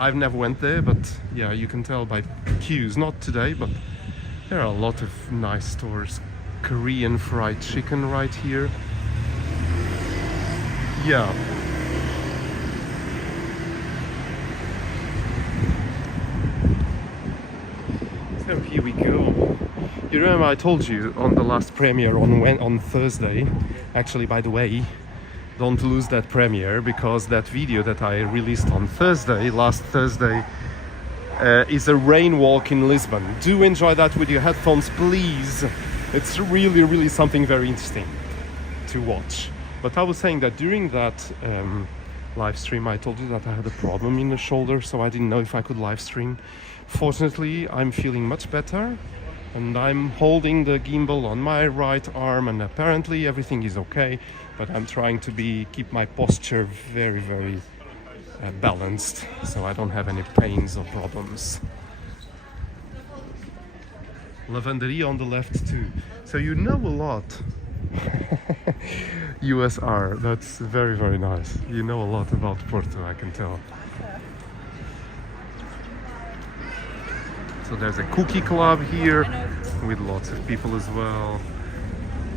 I've never went there, but yeah, you can tell by queues. Not today, but there are a lot of nice stores. Korean fried chicken right here. Yeah. So here we go. You remember I told you on the last premiere on Thursday. Actually, by the way, don't lose that premiere, because that video that I released on Thursday, last Thursday, is a rain walk in Lisbon. Do enjoy that with your headphones, please. It's really something very interesting to watch. But I was saying that during that live stream, I told you that I had a problem in the shoulder, so I didn't know if I could live stream. Fortunately, I'm feeling much better, and I'm holding the gimbal on my right arm, and apparently everything is okay. But I'm trying to keep my posture very balanced, so I don't have any pains or problems. Lavanderia on the left too. So you know a lot. USR, that's very nice. You know a lot about Porto, I can tell. So there's a cookie club here with lots of people as well.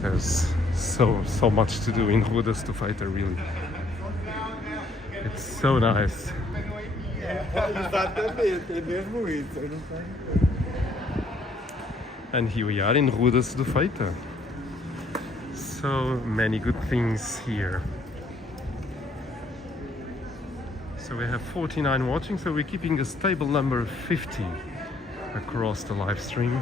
There's so much to do in Rua da Cedofeita, really. It's so nice. And here we are in Rua da Cedofeita. So many good things here. So we have 49 watching, so we're keeping a stable number of 50 across the live stream.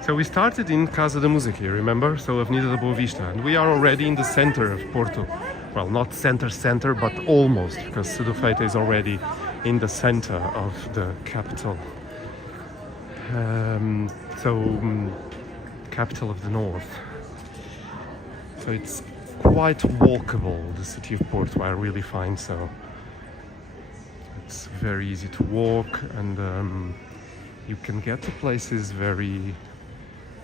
So we started in Casa da Musica, remember? So Avenida da Boa Vista, and we are already in the center of Porto. Well, not center, but almost, because Cedofeita is already in the center of the capital. Capital of the north. So it's quite walkable, the city of Porto, I really find so. It's very easy to walk, and you can get to places very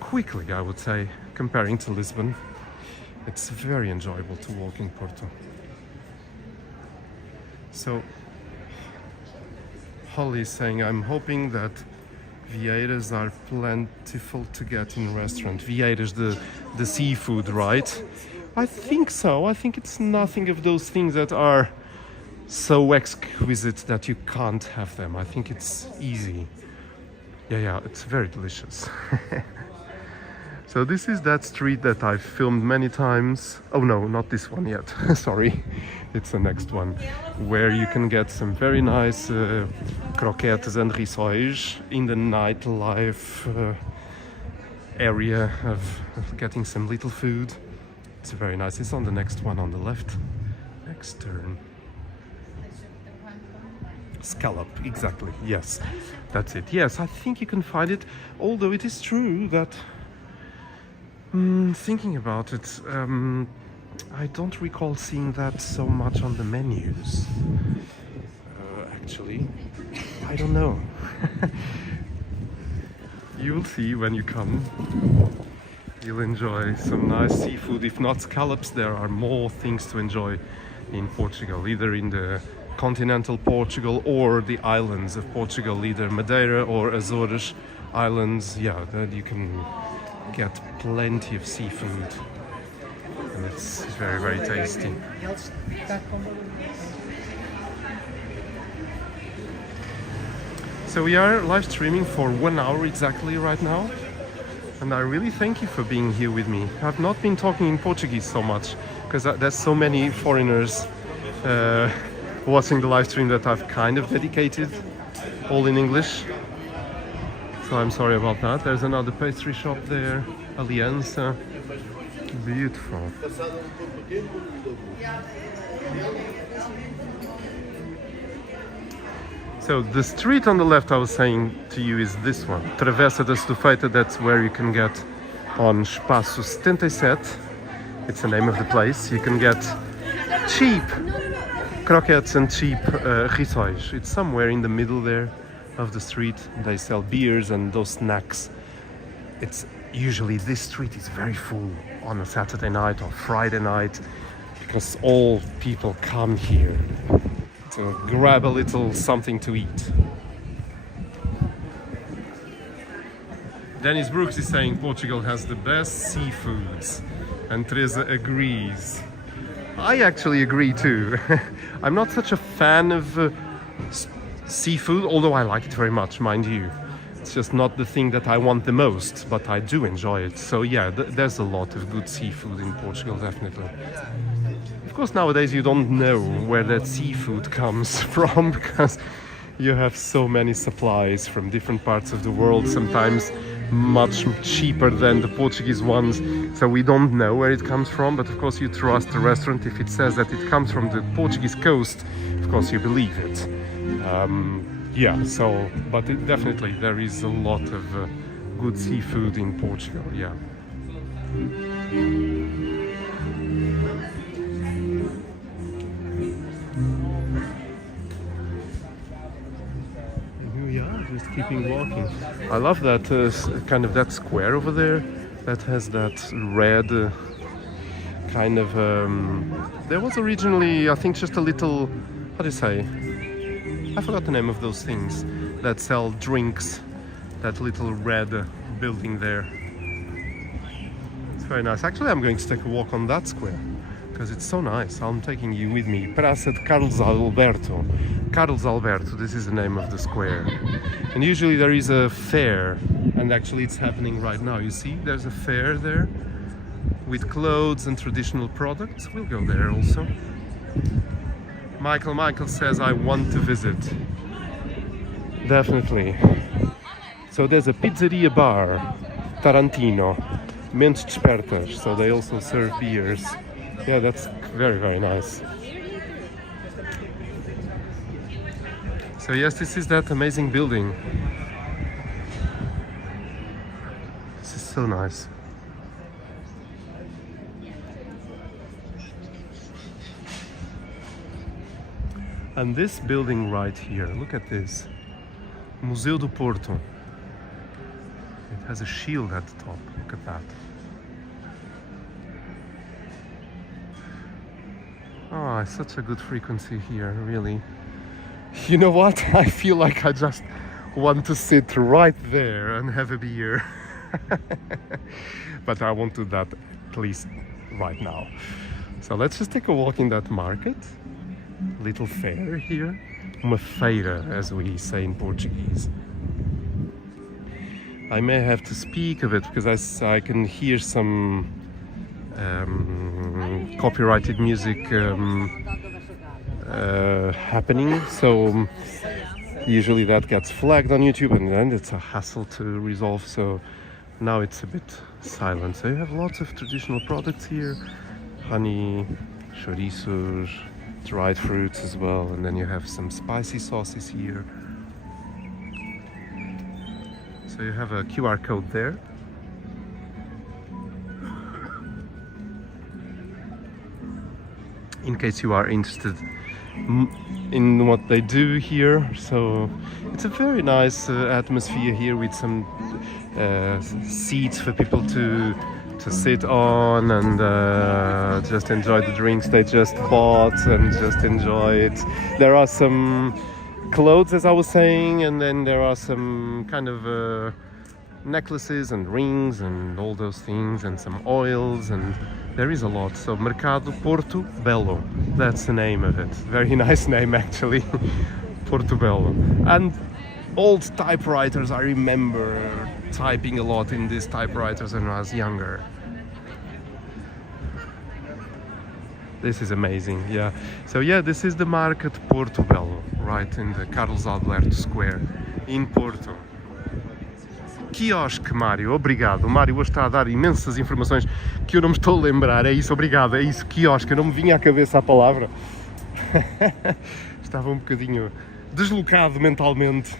quickly, I would say, comparing to Lisbon. It's very enjoyable to walk in Porto. So Holly is saying, I'm hoping that vieiras are plentiful to get in restaurant. Vieiras, the seafood, right? I think so. I think it's nothing of those things that are so exquisite that you can't have them. I think it's easy. Yeah, it's very delicious. So this is that street that I've filmed many times. Oh no, not this one yet. Sorry, it's the next one, where you can get some very nice croquettes and rissóis in the nightlife area of getting some little food. It's very nice. It's on the next one on the left. Next turn. Scallop, exactly. Yes, that's it. Yes, I think you can find it. Although it is true that, thinking about it, I don't recall seeing that so much on the menus. Actually, I don't know. You'll see when you come. You'll enjoy some nice seafood. If not scallops, there are more things to enjoy in Portugal, either in the continental Portugal or the islands of Portugal, either Madeira or Azores Islands. Yeah, that you can get plenty of seafood, and it's very tasty. So we are live streaming for 1 hour exactly right now, and I really thank you for being here with me. I've not been talking in Portuguese so much because there's so many foreigners watching the live stream that I've kind of dedicated all in English. So I'm sorry about that. There's another pastry shop there, Aliança. Beautiful. So the street on the left I was saying to you is this one, Travessa da Cedofeita. That's where you can get on Espaço 77. It's the name of the place. You can get cheap croquettes and cheap rissóis. It's somewhere in the middle there of the street. They sell beers and those snacks. It's usually this street is very full on a Saturday night or Friday night because all people come here to grab a little something to eat. Dennis Brooks is saying Portugal has the best seafoods, and Teresa agrees. I actually agree too. I'm not such a fan of seafood, although I like it very much, mind you. It's just not the thing that I want the most, but I do enjoy it. So yeah, there's a lot of good seafood in Portugal, definitely. Of course, nowadays you don't know where that seafood comes from because you have so many supplies from different parts of the world, sometimes much cheaper than the Portuguese ones, so we don't know where it comes from. But of course you trust the restaurant. If it says that it comes from the Portuguese coast, of course you believe it. Yeah, so, but definitely there is a lot of good seafood in Portugal, yeah. Yeah, just keeping walking. I love that kind of that square over there that has that red kind of there was originally, I think, just a little, how do you say, I forgot the name of those things that sell drinks, that little red building there. It's very nice. Actually, I'm going to take a walk on that square because it's so nice. I'm taking you with me. Praça de Carlos Alberto. Carlos Alberto, this is the name of the square. And usually there is a fair, and actually it's happening right now. You see, there's a fair there with clothes and traditional products. We'll go there also. Michael says, I want to visit. Definitely. So there's a pizzeria bar, Tarantino, Mentes Despertas, so they also serve beers. Yeah, that's very, very nice. So yes, this is that amazing building. This is so nice. And this building right here, look at this. Museu do Porto. It has a shield at the top, look at that. Oh, it's such a good frequency here, really. You know what? I feel like I just want to sit right there and have a beer. But I won't do that, at least right now. So let's just take a walk in that market. Little fair here. Uma feira, as we say in Portuguese. I may have to speak a bit because I can hear some copyrighted music happening, so usually that gets flagged on YouTube and then it's a hassle to resolve, so now it's a bit silent. So you have lots of traditional products here, honey, chouriços, dried fruits as well, and then you have some spicy sauces here. So you have a QR code there. In case you are interested in what they do here. So it's a very nice atmosphere here with some seats for people to sit on and just enjoy the drinks they just bought and just enjoy it. There are some clothes, as I was saying, and then there are some kind of necklaces and rings and all those things, and some oils, and there is a lot. So Mercado Porto Belo, that's the name of it. Very nice name actually. Porto Belo. And old typewriters, I remember typing a lot in these typewriters when I was younger. This is amazing, yeah. So yeah, this is the Market Portobello, right in the Carlos Alberto Square, in Porto. Quiosque, Mário, obrigado. O Mário hoje está a dar imensas informações que eu não me estou a lembrar. É isso, obrigado, é isso, quiosque. Eu não me vinha à cabeça a palavra. Estava um bocadinho deslocado mentalmente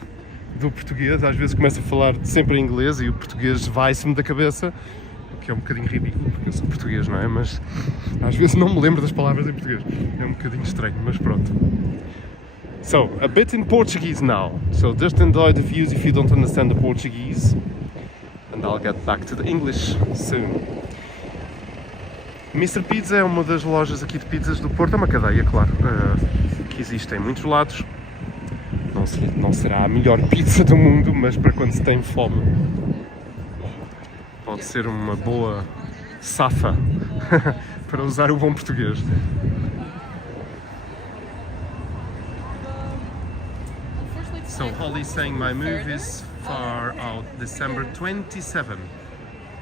do português. Às vezes começo a falar sempre em inglês e o português vai-se-me da cabeça, o que é um bocadinho ridículo, porque eu sou português, não é? Mas às vezes não me lembro das palavras em português. É um bocadinho estranho, mas pronto. So, a bit in Portuguese now. So just enjoy the views if you don't understand the Portuguese. And I'll get back to the English soon. Mr. Pizza é uma das lojas aqui de pizzas do Porto. É uma cadeia, claro, que existe em muitos lados. Não será a melhor pizza do mundo, mas para quando se tem fome pode ser uma boa safa, para usar o bom português. So Holly's saying my move is far out, December 27.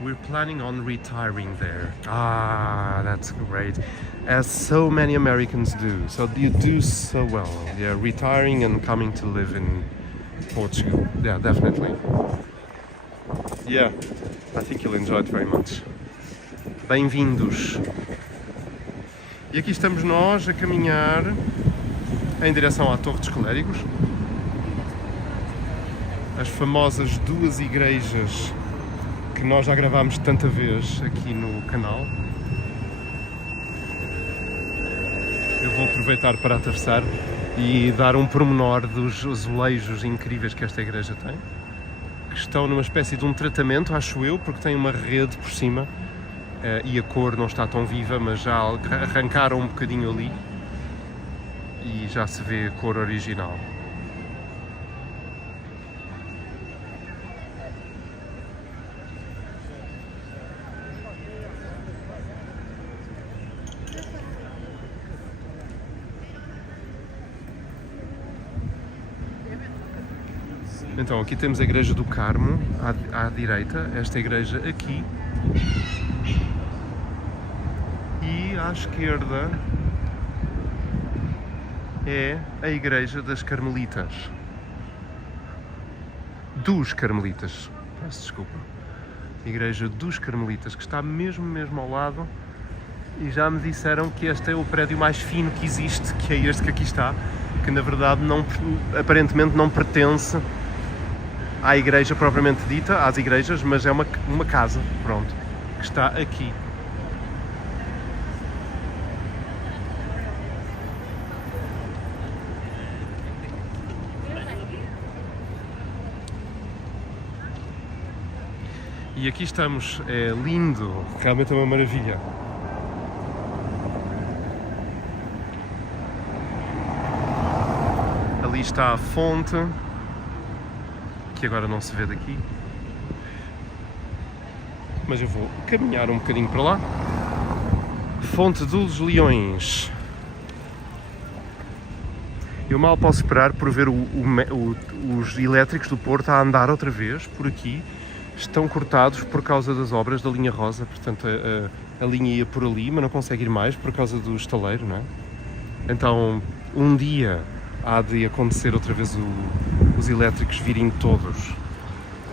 We're planning on retiring there. Ah, that's great. As so many Americans do. So you do so well. Yeah, retiring and coming to live in Portugal. Yeah, definitely. Yeah, I think you'll enjoy it very much. Bem-vindos. E aqui estamos nós a caminhar em direção à Torre dos Clérigos. As famosas duas igrejas que nós já gravámos tanta vez aqui no canal. Eu vou aproveitar para atravessar e dar um pormenor dos azulejos incríveis que esta igreja tem, que estão numa espécie de um tratamento, acho eu, porque tem uma rede por cima e a cor não está tão viva, mas já arrancaram um bocadinho ali e já se vê a cor original. Então aqui temos a igreja do Carmo à direita, esta igreja aqui, e à esquerda é a igreja das Carmelitas, dos Carmelitas, peço desculpa, a igreja dos Carmelitas, que está mesmo ao lado, e já me disseram que este é o prédio mais fino que existe, que é este que aqui está, que na verdade aparentemente não pertence à igreja propriamente dita, às igrejas, mas é uma casa, pronto, que está aqui. E aqui estamos, é lindo, realmente é uma maravilha. Ali está a fonte, que agora não se vê daqui, mas eu vou caminhar um bocadinho para lá. Fonte dos Leões. Eu mal posso esperar por ver os elétricos do Porto a andar outra vez por aqui. Estão cortados por causa das obras da linha rosa, portanto a linha ia por ali, mas não consegue ir mais por causa do estaleiro, não é? Então um dia há de acontecer outra vez os elétricos virem todos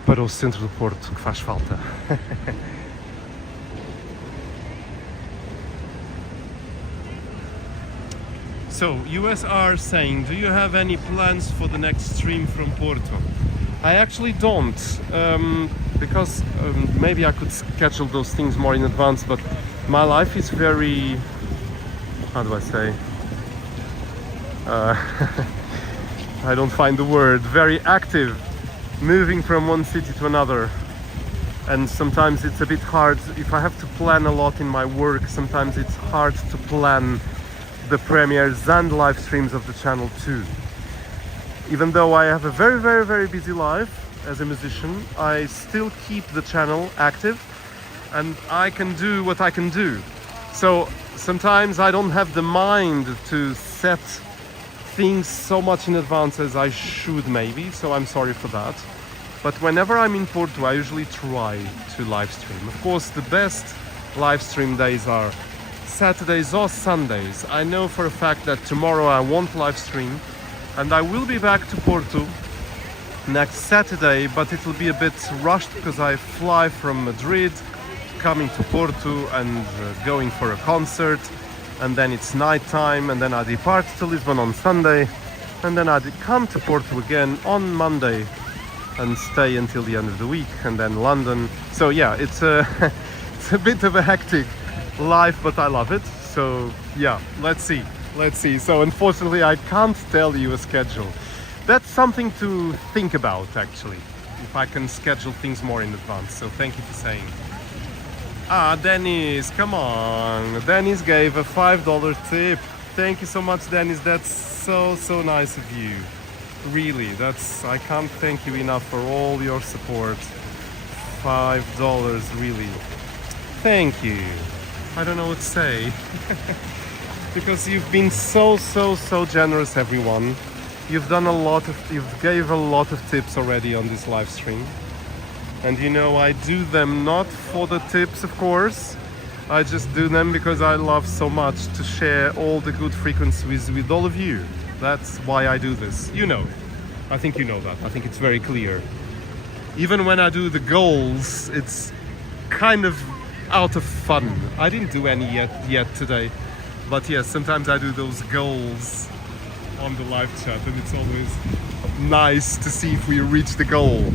para o centro do Porto, que faz falta. So, USR saying, do you have any plans for the next stream from Porto? I actually don't, because maybe I could schedule those things more in advance, but my life is very, how do I say? I don't find the word, very active, moving from one city to another, and sometimes it's a bit hard. If I have to plan a lot in my work, sometimes it's hard to plan the premieres and live streams of the channel too. Even though I have a very busy life as a musician, I still keep the channel active and I can do what I can do. So sometimes I don't have the mind to set things so much in advance as I should maybe, so I'm sorry for that. But whenever I'm in Porto, I usually try to live stream. Of course, the best live stream days are Saturdays or Sundays. I know for a fact that tomorrow I won't live stream, and I will be back to Porto next Saturday, but it will be a bit rushed because I fly from Madrid, coming to Porto and going for a concert, and then it's night time, and then I depart to Lisbon on Sunday, and then I come to Porto again on Monday and stay until the end of the week, and then London. So yeah, it's a it's a bit of a hectic life, but I love it. So yeah, let's see. So unfortunately I can't tell you a schedule. That's something to think about, actually, if I can schedule things more in advance. So thank you for saying. Dennis, come on. Dennis gave a $5 tip. Thank you so much, Dennis. That's so nice of you. Really, I can't thank you enough for all your support. $5, really. Thank you. I don't know what to say. Because you've been so generous, everyone. You've gave a lot of tips already on this live stream. And you know, I do them not for the tips, of course. I just do them because I love so much to share all the good frequencies with all of you. That's why I do this. You know. I think you know that. I think it's very clear. Even when I do the goals, it's kind of out of fun. I didn't do any yet today. But yes, sometimes I do those goals on the live chat, and it's always nice to see if we reach the goal.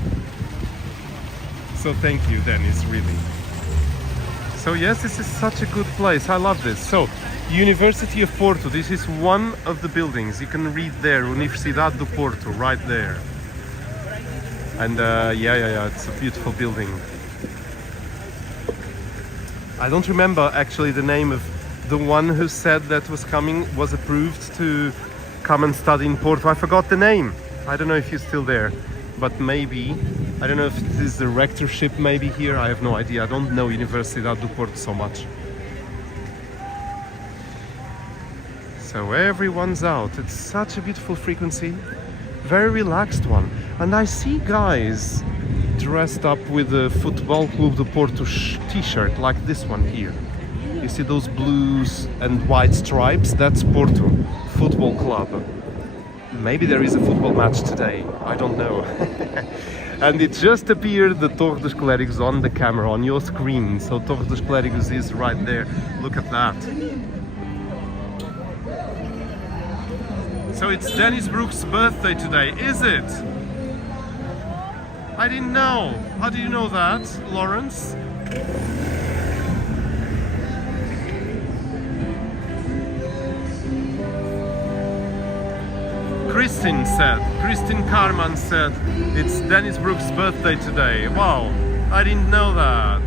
So thank you, Dennis, really. So yes, this is such a good place. I love this. So, University of Porto. This is one of the buildings. You can read there, Universidade do Porto, right there. And yeah, it's a beautiful building. I don't remember actually the name of the one who said that was approved to come and study in Porto. I forgot the name. I don't know if he's still there, but maybe. I don't know if it is the rectorship maybe here. I have no idea. I don't know Universidade do Porto so much. So everyone's out. It's such a beautiful frequency. Very relaxed one. And I see guys dressed up with a Futebol Clube do Porto t-shirt like this one here. You see those blues and white stripes? That's Porto Football Club. Maybe there is a football match today. I don't know. And it just appeared, the Torre dos Clérigos, on the camera, on your screen. So Torre dos Clérigos is right there. Look at that. So it's Dennis Brooks' birthday today, is it? I didn't know. How do you know that, Lawrence? Kristin Carman said it's Dennis Brooks' birthday today. Wow, I didn't know that.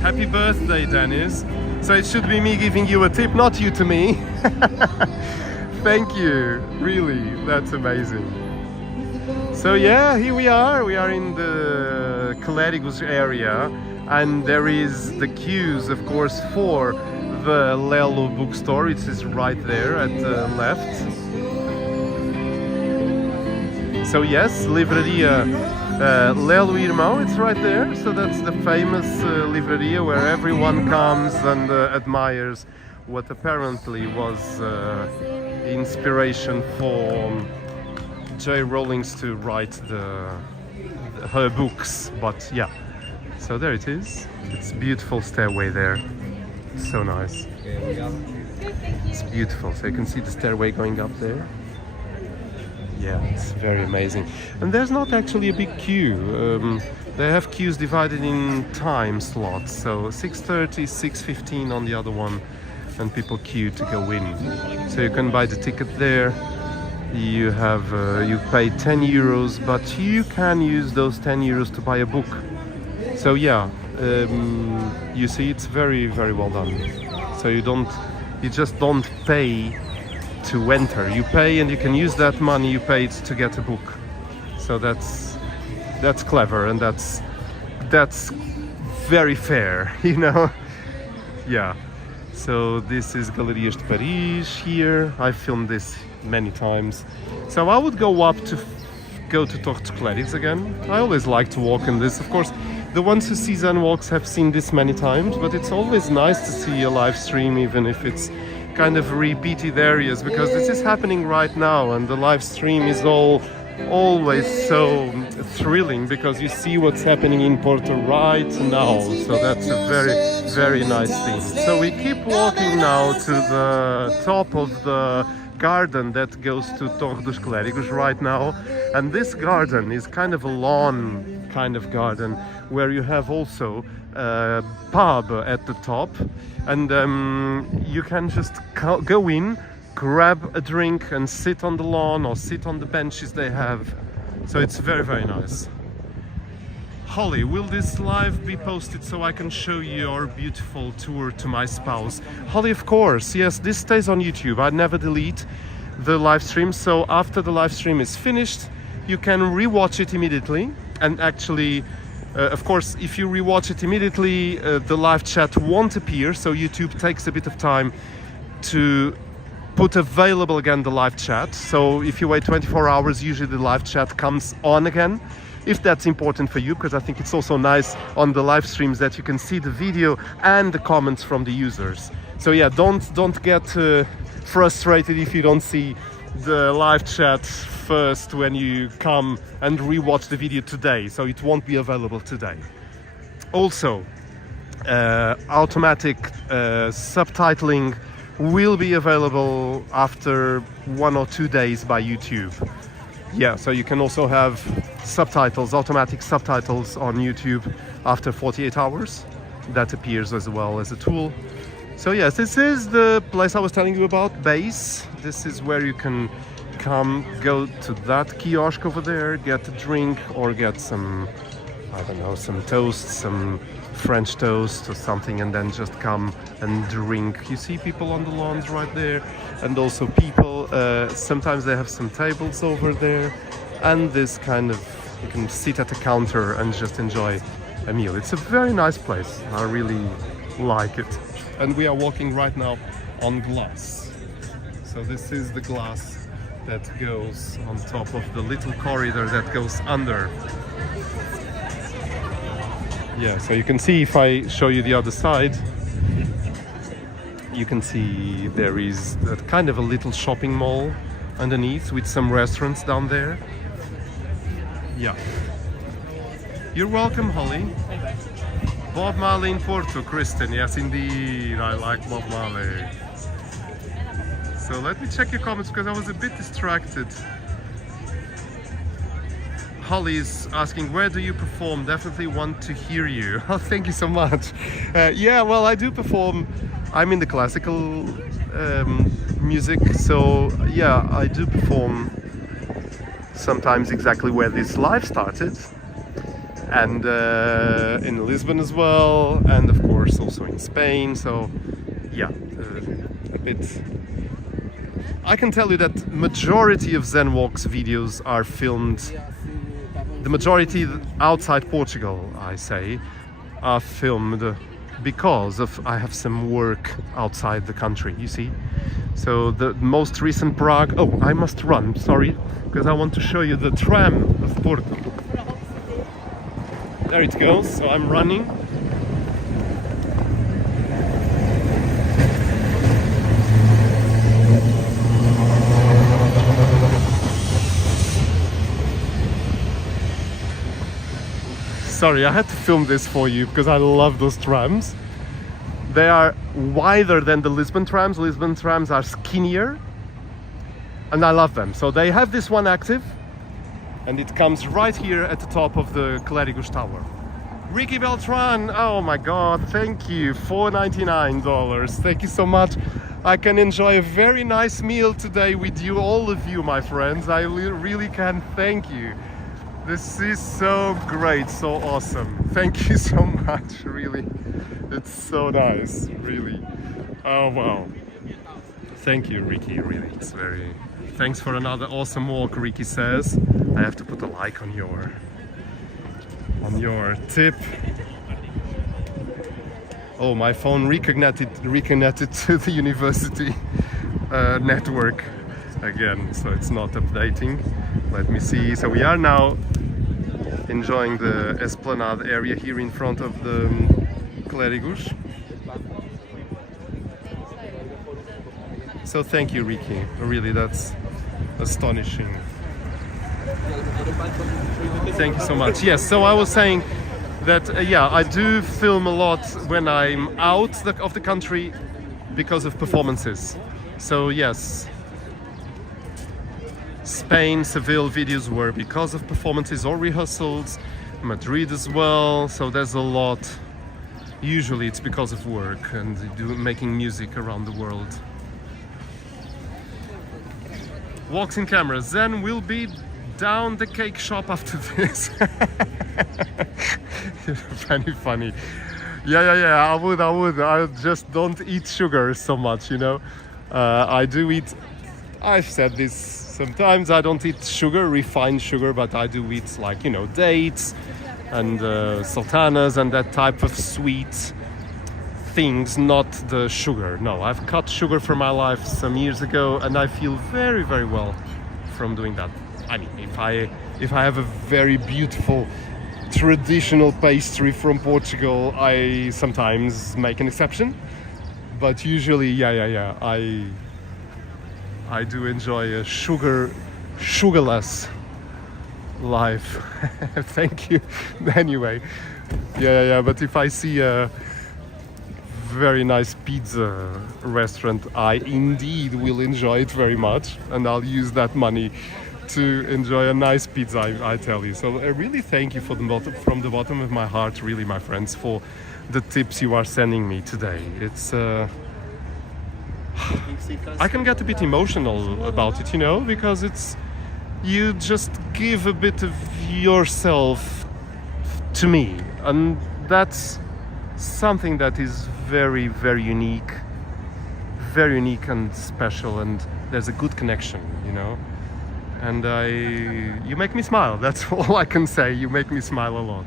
Happy birthday, Dennis. So it should be me giving you a tip, not you to me. Thank you, really, that's amazing. So yeah, here we are in the Clérigos area, and there is the queues, of course, for the Lello bookstore. It is right there at the left. So yes, Livraria Lello Irmão, it's right there. So that's the famous livraria where everyone comes and admires what apparently was inspiration for J. Rowling's to write her books. But yeah, so there it is. It's a beautiful stairway there. So nice. It's beautiful. So you can see the stairway going up there. Yeah, it's very amazing. And there's not actually a big queue. They have queues divided in time slots. So 6:30, 6:15 on the other one, and people queue to go in. So you can buy the ticket there. You have you pay 10 euros, but you can use those 10 euros to buy a book. So yeah, you see, it's very well done. So you just don't pay to enter. You pay and you can use that money you paid to get a book. So that's clever, and that's very fair, you know. Yeah. So this is Galerias de Paris here. I've filmed this many times. So I would go up to go to Torre dos Clérigos again. I always like to walk in this. Of course, The ones who see Zen Walks have seen this many times, but it's always nice to see a live stream, even if it's kind of repeated areas, because this is happening right now, and the live stream is always so thrilling because you see what's happening in Porto right now. So that's a very nice thing. So we keep walking now to the top of the garden that goes to Torre dos Clérigos right now, and this garden is kind of a lawn kind of garden where you have also a pub at the top, and you can just go in, grab a drink and sit on the lawn or sit on the benches they have. So it's very nice. Holly, will this live be posted so I can show you your beautiful tour to my spouse? Holly, of course, yes, this stays on YouTube. I never delete the live stream, so after the live stream is finished, you can rewatch it immediately. And actually, of course, if you rewatch it immediately, the live chat won't appear, so YouTube takes a bit of time to put available again the live chat. So if you wait 24 hours, usually the live chat comes on again, if that's important for you, because I think it's also nice on the live streams that you can see the video and the comments from the users. So yeah, don't get frustrated if you don't see the live chat first when you come and rewatch the video today, so it won't be available today. Also, automatic subtitling will be available after 1 or 2 days by YouTube. Yeah, so you can also have subtitles, automatic subtitles on YouTube after 48 hours. That appears as well as a tool. So yes, this is the place I was telling you about, base. This is where you can come, go to that kiosk over there, get a drink or get some, I don't know, some toast, some French toast or something, and then just come and drink. You see people on the lawns right there, and also people, sometimes they have some tables over there, and this kind of, you can sit at a counter and just enjoy a meal. It's a very nice place. I really like it. And we are walking right now on glass. So this is the glass that goes on top of the little corridor that goes under. Yeah, so you can see, if I show you the other side, you can see there is that kind of a little shopping mall underneath with some restaurants down there. Yeah. You're welcome, Holly. Bob Marley in Porto, Kristen. Yes, indeed, I like Bob Marley. So let me check your comments because I was a bit distracted. Holly is asking, where do you perform? Definitely want to hear you. Oh, thank you so much. Yeah, well, I do perform. I'm in the classical music, so yeah, I do perform sometimes exactly where this live started, and in Lisbon as well, and of course also in Spain. So yeah, a bit. I can tell you that majority of Zen Walks videos are filmed, the majority outside Portugal, I say, are filmed because of I have some work outside the country, you see. So the most recent Prague, oh, I must run, sorry, because I want to show you the tram of Porto. There it goes, so I'm running. Sorry, I had to film this for you because I love those trams. They are wider than the Lisbon trams. Lisbon trams are skinnier, and I love them. So they have this one active, and it comes right here at the top of the Clérigos Tower. Ricky Beltran, oh my God, thank you, $4.99. Thank you so much. I can enjoy a very nice meal today with you, all of you, my friends. I really can thank you. This is so great, so awesome. Thank you so much, really. It's so nice, really. Oh, wow. Thank you, Ricky, really. It's very... Thanks for another awesome walk, Ricky says. I have to put a like on your tip. Oh, my phone reconnected to the university network again, so it's not updating. Let me see. So we are now enjoying the esplanade area here in front of the Clérigos. So thank you, Ricky. Really, that's astonishing. Thank you so much. Yes, so I was saying that, yeah, I do film a lot when I'm out of the country because of performances. So yes, Spain, Seville videos were because of performances or rehearsals, Madrid as well, so there's a lot. Usually it's because of work and making music around the world. Walks in camera. Zen will be down the cake shop after this. Very funny. Yeah, I would. I just don't eat sugar so much, you know. I do eat, I've said this sometimes, I don't eat sugar, refined sugar, but I do eat, like, you know, dates and sultanas and that type of sweet things, not the sugar. No, I've cut sugar from my life some years ago and I feel very, very well from doing that. I mean, if I have a very beautiful traditional pastry from Portugal, I sometimes make an exception, but usually, yeah, I do enjoy a sugarless life. Thank you. Anyway, yeah, but if I see a very nice pizza restaurant, I indeed will enjoy it very much, and I'll use that money to enjoy a nice pizza, I tell you. So I really thank you from the bottom of my heart, really, my friends, for the tips you are sending me today. It's I can get a bit emotional about it, you know, because it's, you just give a bit of yourself to me, and that's something that is very, very unique and special, and there's a good connection, you know. And you make me smile, that's all I can say. You make me smile a lot.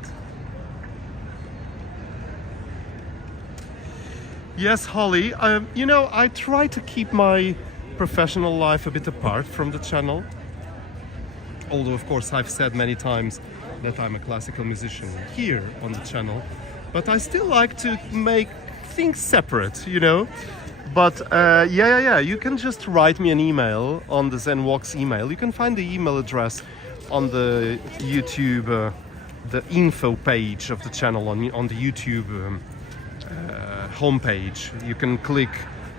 Yes, Holly, you know, I try to keep my professional life a bit apart from the channel. Although, of course, I've said many times that I'm a classical musician here on the channel. But I still like to make things separate, you know. But yeah, you can just write me an email on the Zen Walks email. You can find the email address on the YouTube, the info page of the channel on the YouTube homepage. You can click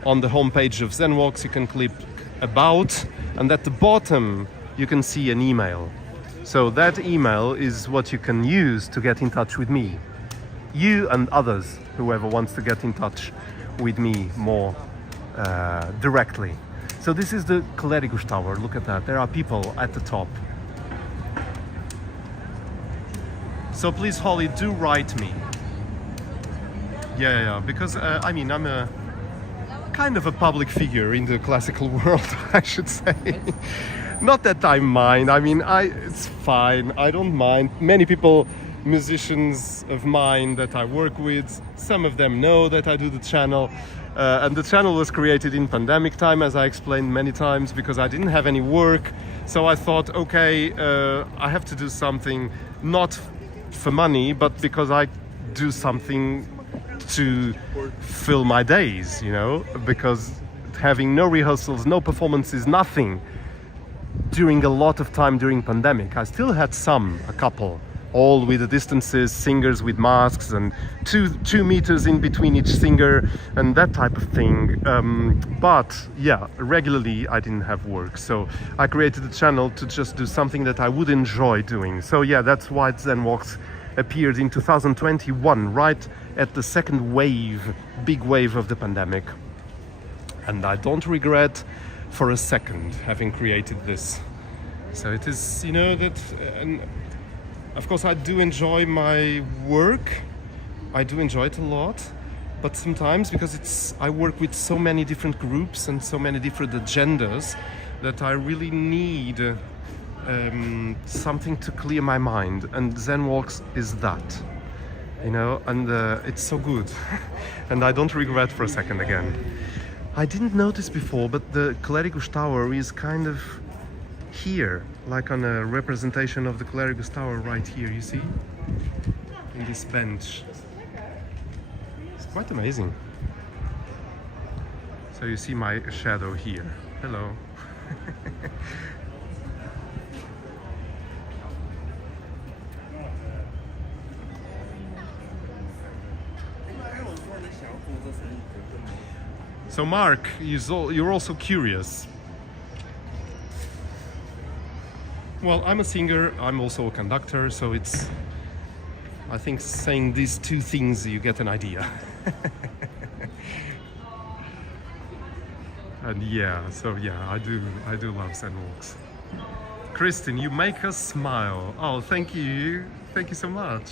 on the homepage of Zen Walks, you can click about, and at the bottom you can see an email. So that email is what you can use to get in touch with me. You and others, whoever wants to get in touch with me more directly. So this is the Clérigos Tower. Look at that. There are people at the top. So please, Holly, do write me. Yeah, because I mean, I'm a kind of a public figure in the classical world, I should say. Not that I mind. I mean, it's fine. I don't mind. Many people, musicians of mine that I work with, some of them know that I do the channel. And the channel was created in pandemic time, as I explained many times, because I didn't have any work. So I thought, okay, I have to do something, not for money, but because I do something to fill my days, you know, because having no rehearsals, no performances, nothing during a lot of time during pandemic. I still had a couple, all with the distances, singers with masks and two meters in between each singer and that type of thing. But yeah, regularly I didn't have work. So I created the channel to just do something that I would enjoy doing. So yeah, that's why Zen Walks appeared in 2021, right at the second big wave of the pandemic. And I don't regret for a second having created this. So it is, you know, that, and of course I do enjoy my work. I do enjoy it a lot, but sometimes because I work with so many different groups and so many different agendas that I really need something to clear my mind, and Zen Walks is that, you know, and it's so good. And I don't regret for a second again. I didn't notice before, but the Clérigos Tower is kind of here, like on a representation of the Clerigus Tower right here, you see? In this bench. It's quite amazing. So you see my shadow here. Hello. So Mark, you're also curious. Well, I'm a singer, I'm also a conductor, so it's, I think, saying these two things you get an idea. And yeah, so yeah, I do love Zen Walks. Kristin, you make us smile. Oh, thank you so much.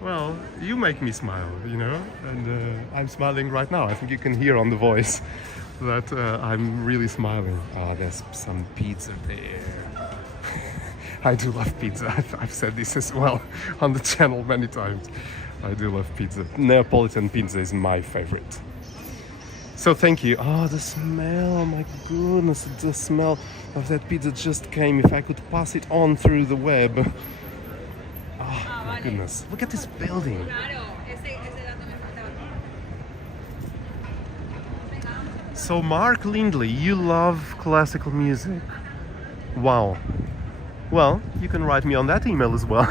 Well, you make me smile, you know, and I'm smiling right now. I think you can hear on the voice that I'm really smiling. Ah, there's some pizza there. I do love pizza. I've said this as well on the channel many times. I do love pizza. Neapolitan pizza is my favorite. So thank you. Oh, the smell, oh my goodness, the smell of that pizza just came. If I could pass it on through the web. Oh my goodness, look at this building. So Mark Lindley, you love classical music. Wow. Well, you can write me on that email as well.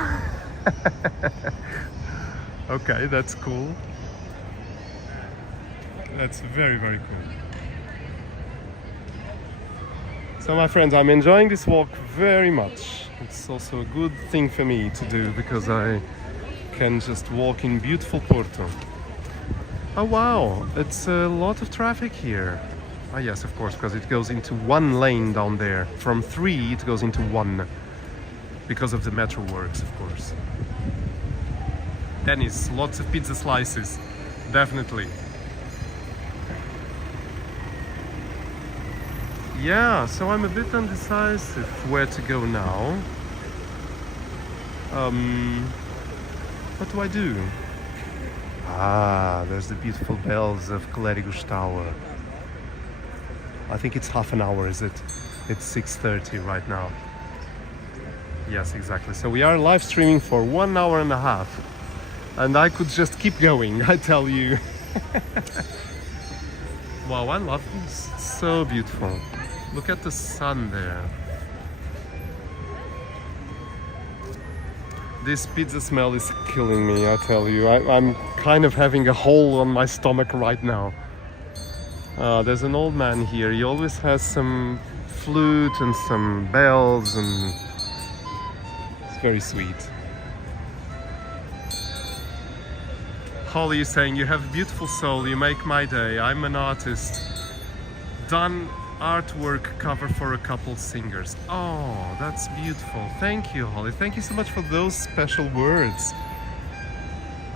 Okay, that's cool. That's very, very cool. So my friends, I'm enjoying this walk very much. It's also a good thing for me to do because I can just walk in beautiful Porto. Oh wow, it's a lot of traffic here. Ah yes, of course, because it goes into one lane down there. From 3 it goes into 1 because of the metro works, of course. Dennis, lots of pizza slices, definitely. Yeah, so I'm a bit undecisive where to go now. What do I do? Ah, there's the beautiful bells of Clerigus Tower. I think it's half an hour, is it? It's 6:30 right now. Yes, exactly. So we are live streaming for 1 hour and a half. And I could just keep going, I tell you. Wow, I love this. It's so beautiful. Look at the sun there. This pizza smell is killing me, I tell you. I'm kind of having a hole on my stomach right now. There's an old man here. He always has some flute and some bells, and it's very sweet. Holly is saying, you have a beautiful soul, you make my day. I'm an artist. Done artwork cover for a couple singers. Oh, that's beautiful. Thank you, Holly. Thank you so much for those special words.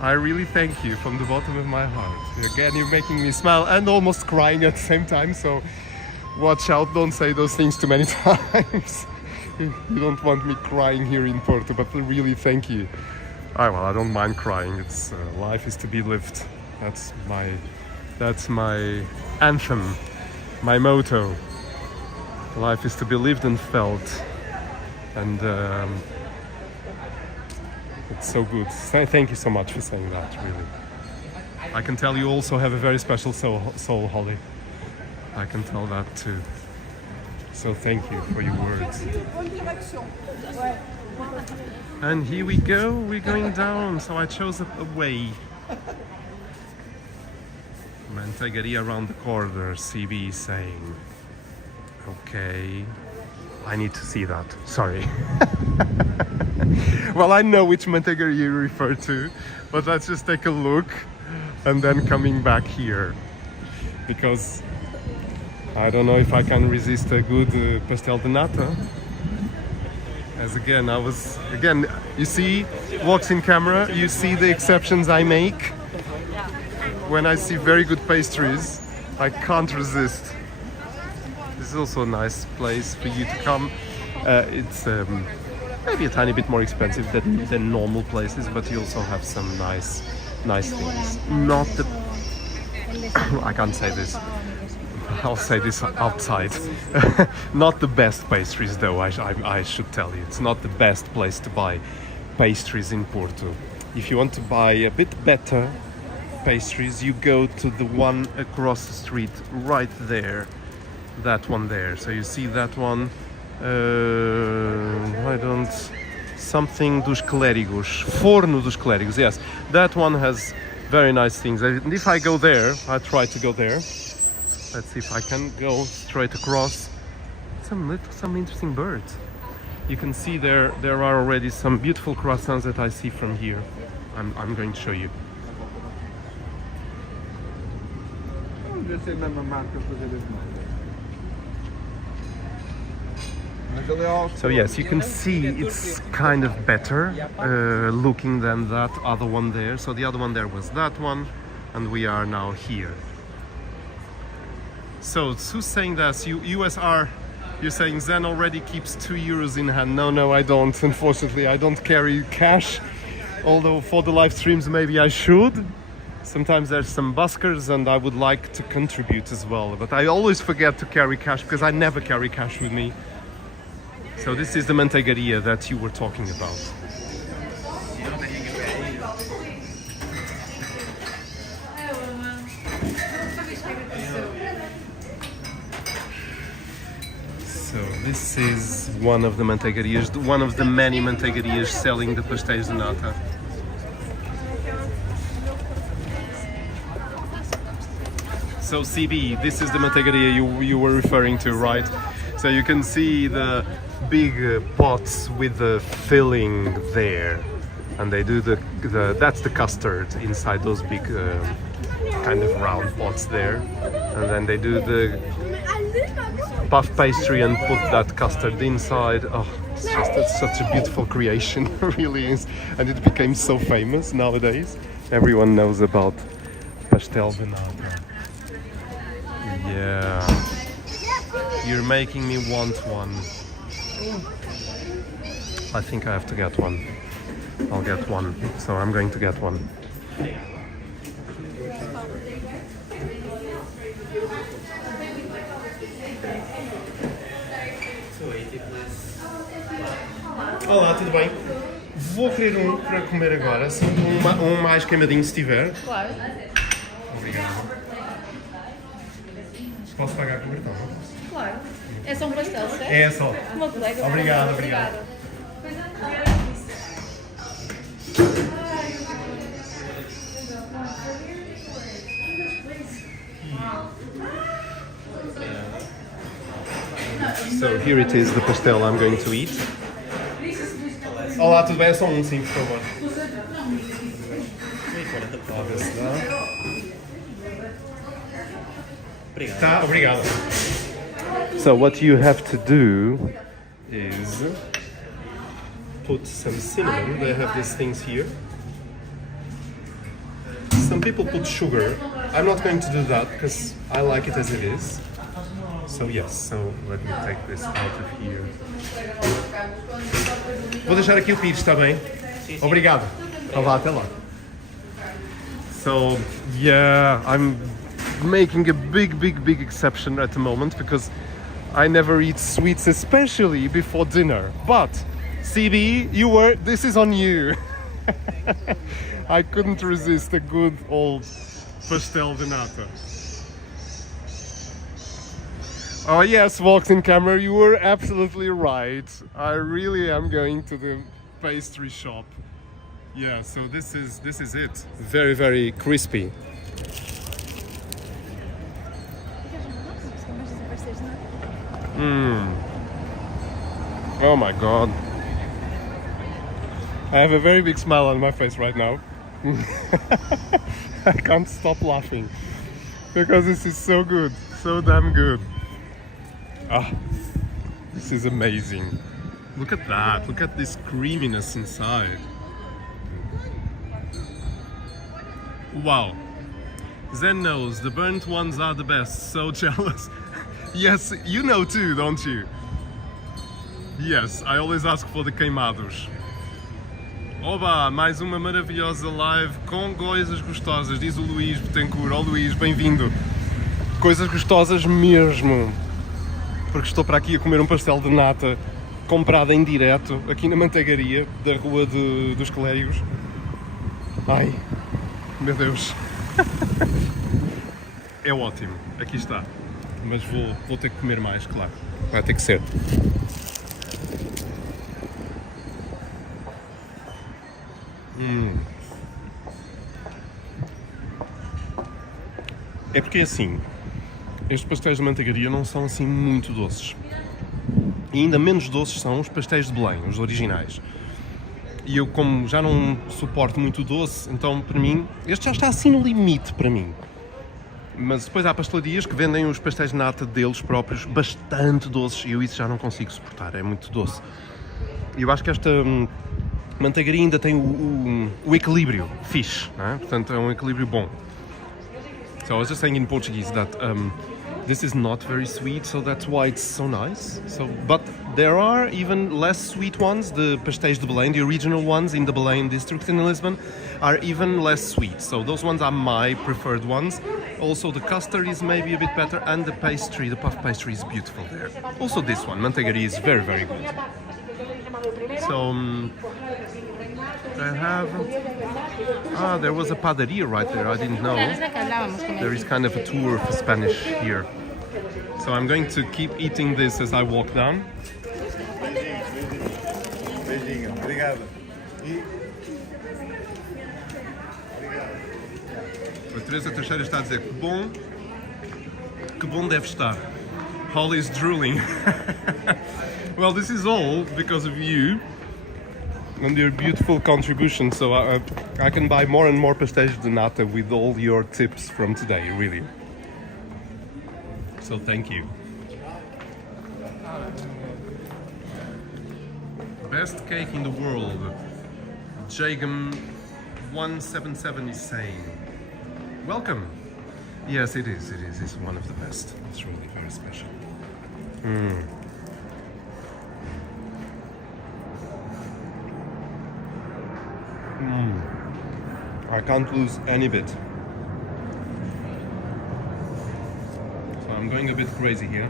I really thank you from the bottom of my heart. Again, you're making me smile and almost crying at the same time, so watch out, don't say those things too many times. You don't want me crying here in Porto, but really thank you. Well, I don't mind crying. It's life is to be lived. That's my anthem, my motto. Life is to be lived and felt, and it's so good. Thank you so much for saying that. Really, I can tell you also have a very special soul, Holly. I can tell that too. So thank you for your words. And here we go, we're going down, so I chose a way. Mantegaria around the corner, CB saying. Okay, I need to see that, sorry. Well, I know which Mantegaria you refer to, but let's just take a look and then coming back here. Because I don't know if I can resist a good pastel de nata. As again, you see, walks in camera, you see the exceptions I make. When I see very good pastries, I can't resist. This is also a nice place for you to come. It's maybe a tiny bit more expensive than normal places, but you also have some nice things. Not the... I can't say this. I'll say this outside. Not the best pastries though, I should tell you. It's not the best place to buy pastries in Porto. If you want to buy a bit better pastries, you go to the one across the street right there. That one there. So you see that one. Something dos clérigos. Forno dos clérigos, yes. That one has very nice things. And if I go there, I try to go there. Let's see if I can go straight across. Some interesting birds. You can see there are already some beautiful croissants that I see from here. I'm going to show you. So yes, you can see it's kind of better looking than that other one there. So the other one there was that one, and we are now here. So who's saying this? You're saying Zen already keeps €2 in hand. No, I don't. Unfortunately, I don't carry cash. Although for the live streams, maybe I should. Sometimes there's some buskers and I would like to contribute as well. But I always forget to carry cash because I never carry cash with me. So this is the manteigaria that you were talking about. So this is one of the manteigarias, one of the many manteigarias selling the pastéis de nata. So CB, this is the manteigaria you were referring to, right? So you can see the big pots with the filling there, and they do that's the custard inside those big kind of round pots there, and then they do the puff pastry and put that custard inside. Oh, it's such a beautiful creation, it really is, and it became so famous nowadays. Everyone knows about pastel de nata. Yeah, you're making me want one. I think I have to get one. I'll get one, so I'm going to get one. Olá, tudo bem? Vou querer um para comer agora, um mais queimadinho se tiver. Claro. Obrigado. Posso pagar com o cartão? Claro. É só um pastel, certo? É só. Uma colega. Obrigado. So here it is, the pastel I'm going to eat. Olá, tudo bem? É só um, sim, por favor. Tá, obrigado. So what you have to do is put some cinnamon. They have these things here. Some people put sugar. I'm not going to do that because I like it as it is. So yes, so let me take this out of here. Vou deixar aqui o pires, está bem? Obrigado. Até lá. So yeah, I'm making a big exception at the moment because I never eat sweets, especially before dinner. But CB, this is on you. I couldn't resist a good old pastel de nata. Oh yes, Walks in camera, you were absolutely right. I really am going to the pastry shop. Yeah, so this is it. Very crispy. Oh my god. I have a very big smile on my face right now. I can't stop laughing because this is so good, so damn good. Ah, this is amazing. Look at that, look at this creaminess inside. Wow. Zen knows the burnt ones are the best, so jealous. Yes, you know too, don't you? Yes, I always ask for the queimados. Oba, mais uma maravilhosa live com coisas gostosas, diz o Luís Betancourt. Oh Luís, bem-vindo. coisas gostosas mesmo. Porque estou para aqui a comer um pastel de nata comprado em direto, aqui na manteigaria da Rua dos Clérigos. Ai, meu Deus. É ótimo, aqui está. Mas vou ter que comer mais, claro. Vai ter que ser. É porque assim, estes pastéis de manteigaria não são assim muito doces. E ainda menos doces são os pastéis de Belém, os originais. E eu, como já não suporto muito doce, então para mim, este já está assim no limite para mim. Mas depois há pastelarias que vendem os pastéis de nata deles próprios bastante doces e eu isso já não consigo suportar, é muito doce. E eu acho que esta manteigaria ainda tem o equilíbrio fixe, não é? Portanto é um equilíbrio bom. So I was just saying in Portuguese that this is not very sweet, so that's why it's so nice. But there are even less sweet ones. The pastéis de Belém, the original ones in the Belém district in Lisbon, are even less sweet. So those ones are my preferred ones. Also the custard is maybe a bit better, and the pastry, the puff pastry is beautiful there. Also this one, manteigaria, is very, very good. So I have... there was a padaria right there, I didn't know. There is kind of a tour of Spanish here. So I'm going to keep eating this as I walk down. Beijinho, obrigado. A Teresa Teixeira está a dizer que bom deve estar. Holly's drooling. Well, this is all because of you and your beautiful contribution. So I can buy more and more pastéis de nata with all your tips from today, really. So thank you. Best cake in the world. Jagam 177 is saying. Welcome. Yes, it is. It is. It's one of the best. It's really very special. I can't lose any bit. So I'm going a bit crazy here.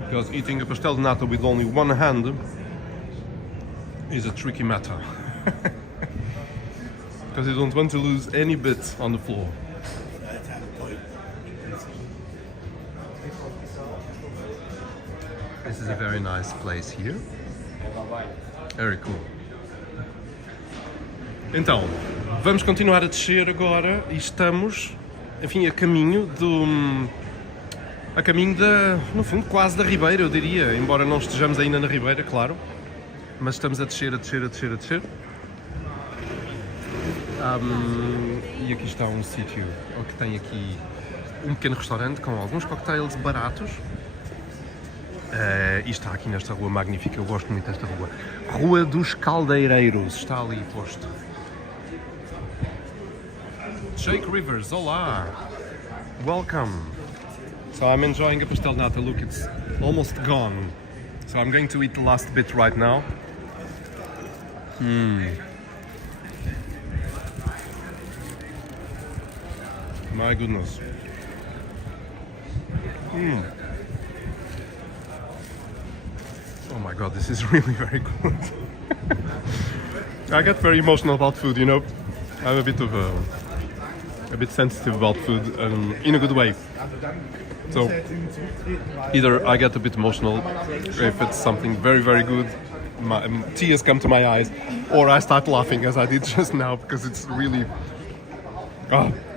Because eating a pastel de nata with only one hand is a tricky matter. Because you don't want to lose any bit on the floor. This is a very nice place here. Very cool. Então, vamos continuar a descer agora e estamos, enfim, a caminho no fundo, quase da Ribeira, eu diria, embora não estejamos ainda na Ribeira, claro, mas estamos a descer. E aqui está um sítio que tem aqui um pequeno restaurante com alguns cocktails baratos. E está aqui nesta rua magnífica, eu gosto muito desta rua. Rua dos Caldeireiros, está ali posto. Jake Rivers, olá! Welcome! So I'm enjoying a pastel nata, look, it's almost gone. So I'm going to eat the last bit right now. My goodness. Oh my god, this is really very good. I get very emotional about food, you know. I'm a bit sensitive about food in a good way. So either I get a bit emotional if it's something very, very good, tears come to my eyes, or I start laughing as I did just now because it's really...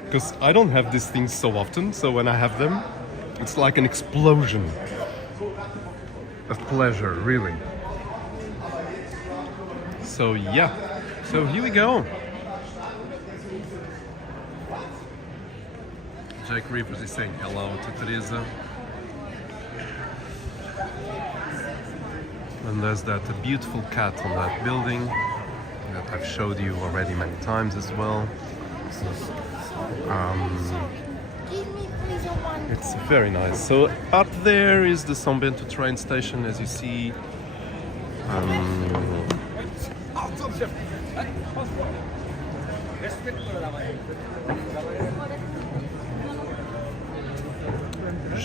because I don't have these things so often, so when I have them, it's like an explosion of pleasure, really. So yeah, so here we go. Jake Rivers is saying hello to Teresa. And there's that beautiful cat on that building that I've showed you already many times as well. It's very nice. So up there is the São Bento train station, as you see.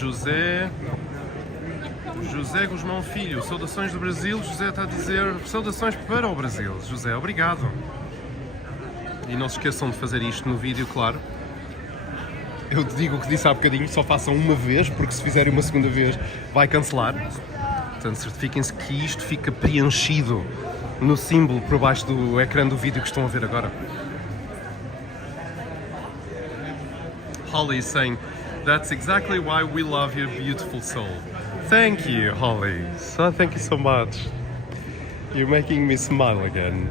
José Guzmão Filho, saudações do Brasil. José está a dizer saudações para o Brasil. José, obrigado. E não se esqueçam de fazer isto no vídeo, claro. Eu te digo o que disse há bocadinho, só façam uma vez, porque se fizerem uma segunda vez vai cancelar. Portanto, certifiquem-se que isto fica preenchido no símbolo por baixo do ecrã do vídeo que estão a ver agora. Holly is saying, that's exactly why we love your beautiful soul. Thank you, Holly. So, thank you so much. You're making me smile again.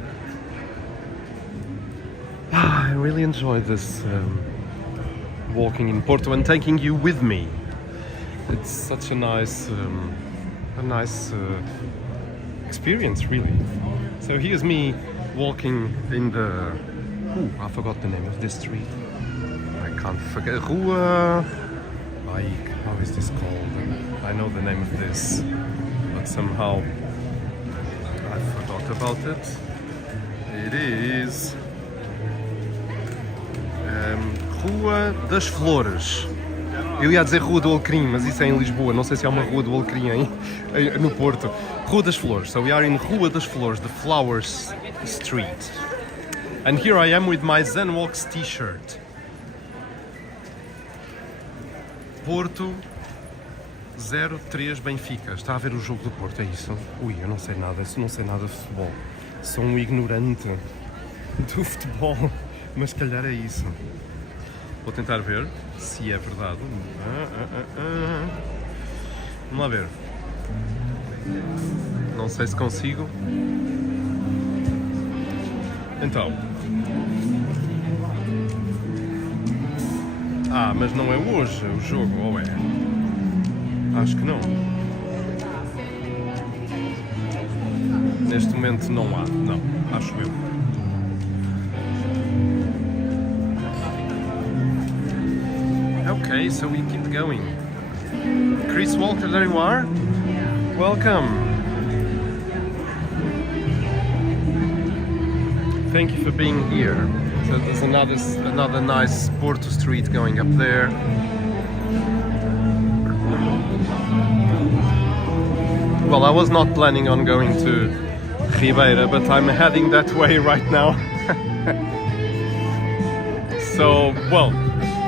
I really enjoyed this walking in Porto and taking you with me. It's such a nice experience, really. So here's me walking in the... I forgot the name of this street. I can't forget. Rua... How is this called? I know the name of this, but somehow I forgot about it. It is... Rua das Flores. Eu ia dizer Rua do Alecrim, mas isso é em Lisboa. Não sei se há uma Rua do Alecrim no Porto. Rua das Flores. So we are in Rua das Flores, the Flowers Street. And here I am with my Zen Walks t-shirt. Porto 0-3 Benfica. Está a ver o jogo do Porto, é isso? Ui, eu não sei nada de futebol. Sou um ignorante do futebol, mas se calhar é isso. Vou tentar ver se é verdade. Vamos lá ver. Não sei se consigo. Então. Mas não é hoje o jogo, ou é? Acho que não. Neste momento não há. Não, acho eu. Okay, so we keep going. Chris Walker, there you are. Welcome. Thank you for being here. So there's another nice Porto street going up there. Well, I was not planning on going to Ribeira, but I'm heading that way right now. So, well,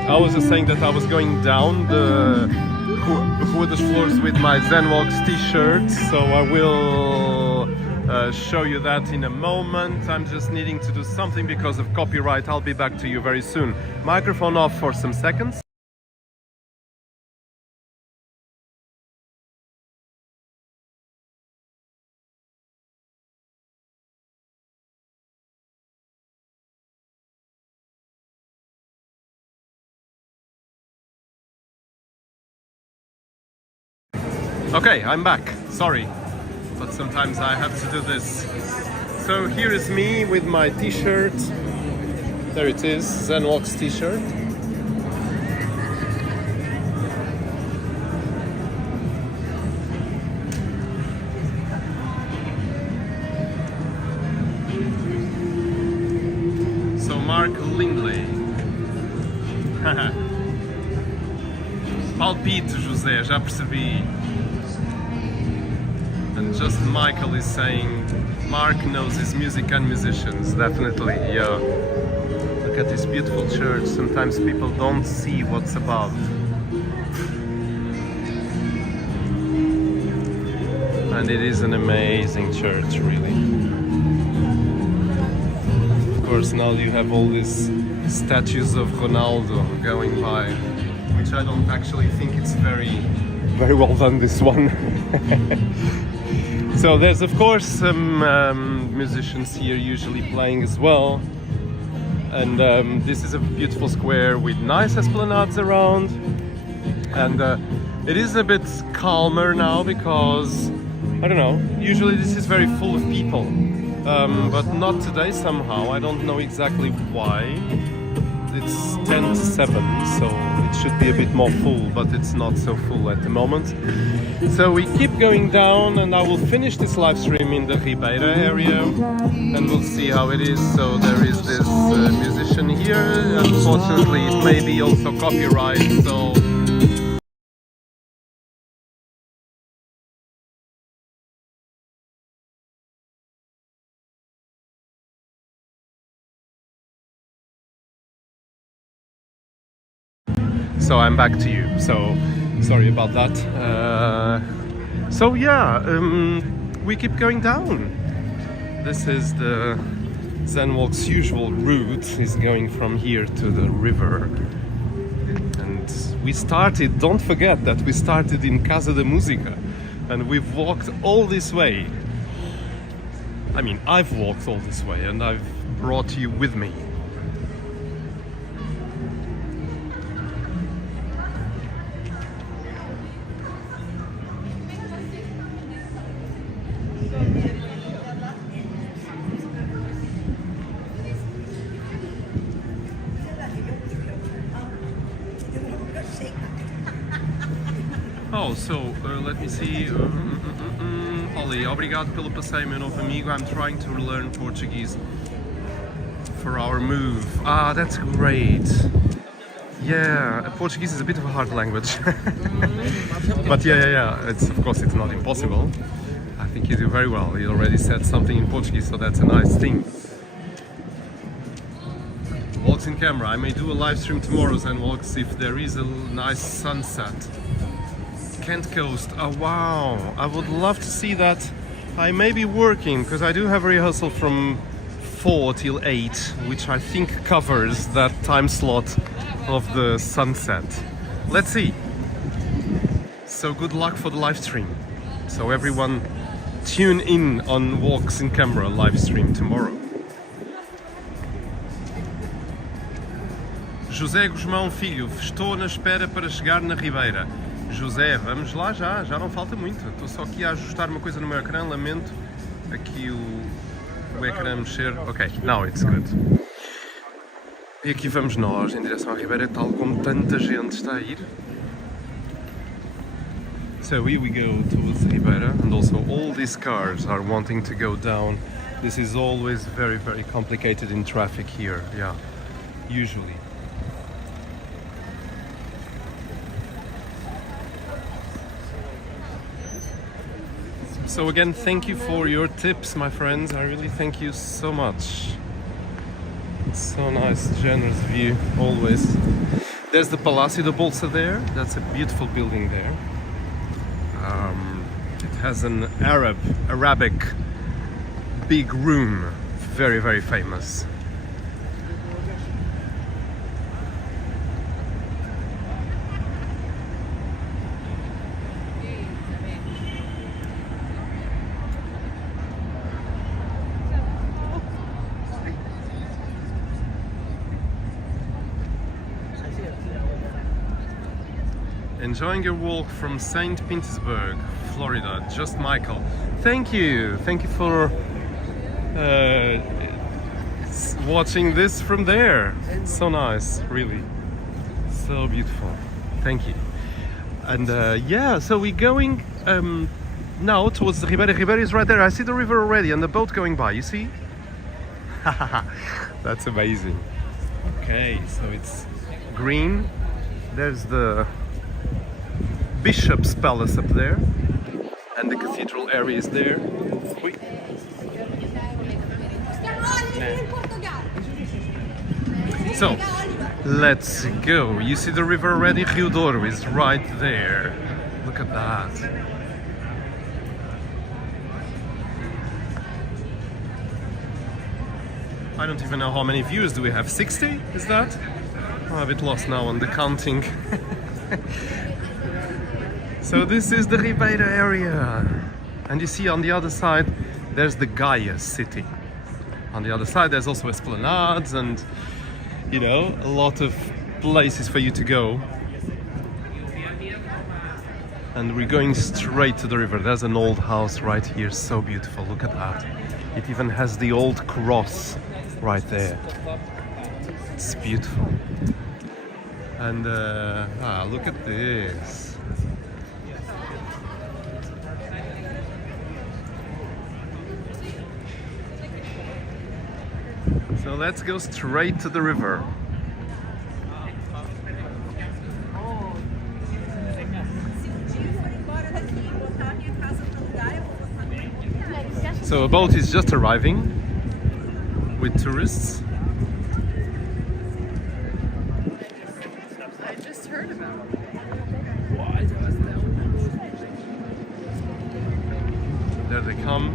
I was just saying that I was going down the Rua das Flores with my Zen Walks t-shirt, so I will show you that in a moment. I'm just needing to do something because of copyright. I'll be back to you very soon. Microphone off for some seconds. Okay, I'm back. Sorry, but sometimes I have to do this. So here is me with my t-shirt. There it is, Zen Walks t-shirt. So Mark Lindley. Palpite, José, já percebi. And just Michael is saying Mark knows his music and musicians, definitely, yeah. Look at this beautiful church, sometimes people don't see what's above. And it is an amazing church, really. Of course, now you have all these statues of Ronaldo going by, which I don't actually think it's very well done, this one. So there's of course some musicians here usually playing as well, and this is a beautiful square with nice esplanades around, and it is a bit calmer now because, I don't know, usually this is very full of people, but not today somehow. I don't know exactly why. It's 10 to 7, so it should be a bit more full, but it's not so full at the moment. So we keep going down, and I will finish this live stream in the Ribeira area, and we'll see how it is. So there is this musician here. Unfortunately, it may be also copyright, so So I'm back to you. So sorry about that. So yeah, we keep going down. This is the Zen Walks' usual route, is going from here to the river. And we started, don't forget that we started in Casa da Musica, and we've walked all this way. I mean, I've walked all this way and I've brought you with me. Oh, so let me see. Ollie, obrigado pelo passeio, meu novo amigo. I'm trying to learn Portuguese for our move. Ah, that's great. Yeah, Portuguese is a bit of a hard language. But yeah. It's, of course, it's not impossible. I think you do very well. You already said something in Portuguese, so that's a nice thing. Walks in camera. I may do a live stream tomorrow, Zen Walks, if there is a nice sunset. Kent Coast. Oh wow, I would love to see that. I may be working because I do have a rehearsal from 4 till 8, which I think covers that time slot of the sunset. Let's see. So good luck for the live stream. So everyone tune in on Walks in Camera live stream tomorrow. José Guzmão Filho, estou na espera para chegar na Ribeira. José, vamos lá já não falta muito. Estou só aqui a ajustar uma coisa no meu ecrã, lamento aqui o ecrã mexer. Ok, now it's good. E aqui vamos nós em direção à Ribeira, tal como tanta gente está a ir. So here we go towards Ribeira, and also all these cars are wanting to go down. This is always very, very complicated in traffic here, yeah, usually. So again, thank you for your tips, my friends. I really thank you so much. So nice, generous view, always. There's the Palacio de Bolsa there. That's a beautiful building there. It has an Arabic big room, very, very famous. Enjoying your walk from St. Petersburg, Florida. Just Michael. Thank you for watching this from there. So nice, really. So beautiful. Thank you. And yeah, so we're going now towards the Ribeira. Ribeira is right there. I see the river already and the boat going by. You see? That's amazing. Okay, so it's green. There's the Bishop's Palace up there, and the cathedral area is there. So, let's go. You see the river already? Rio Douro is right there. Look at that. I don't even know how many views do we have. 60? Is that? I'm a bit lost now on the counting. So this is the Ribeira area, and you see on the other side there's the Gaia city. On the other side there's also esplanades and, you know, a lot of places for you to go. And we're going straight to the river. There's an old house right here, so beautiful, look at that. It even has the old cross right there. It's beautiful. And look at this. So let's go straight to the river. So a boat is just arriving with tourists. I just heard There they come.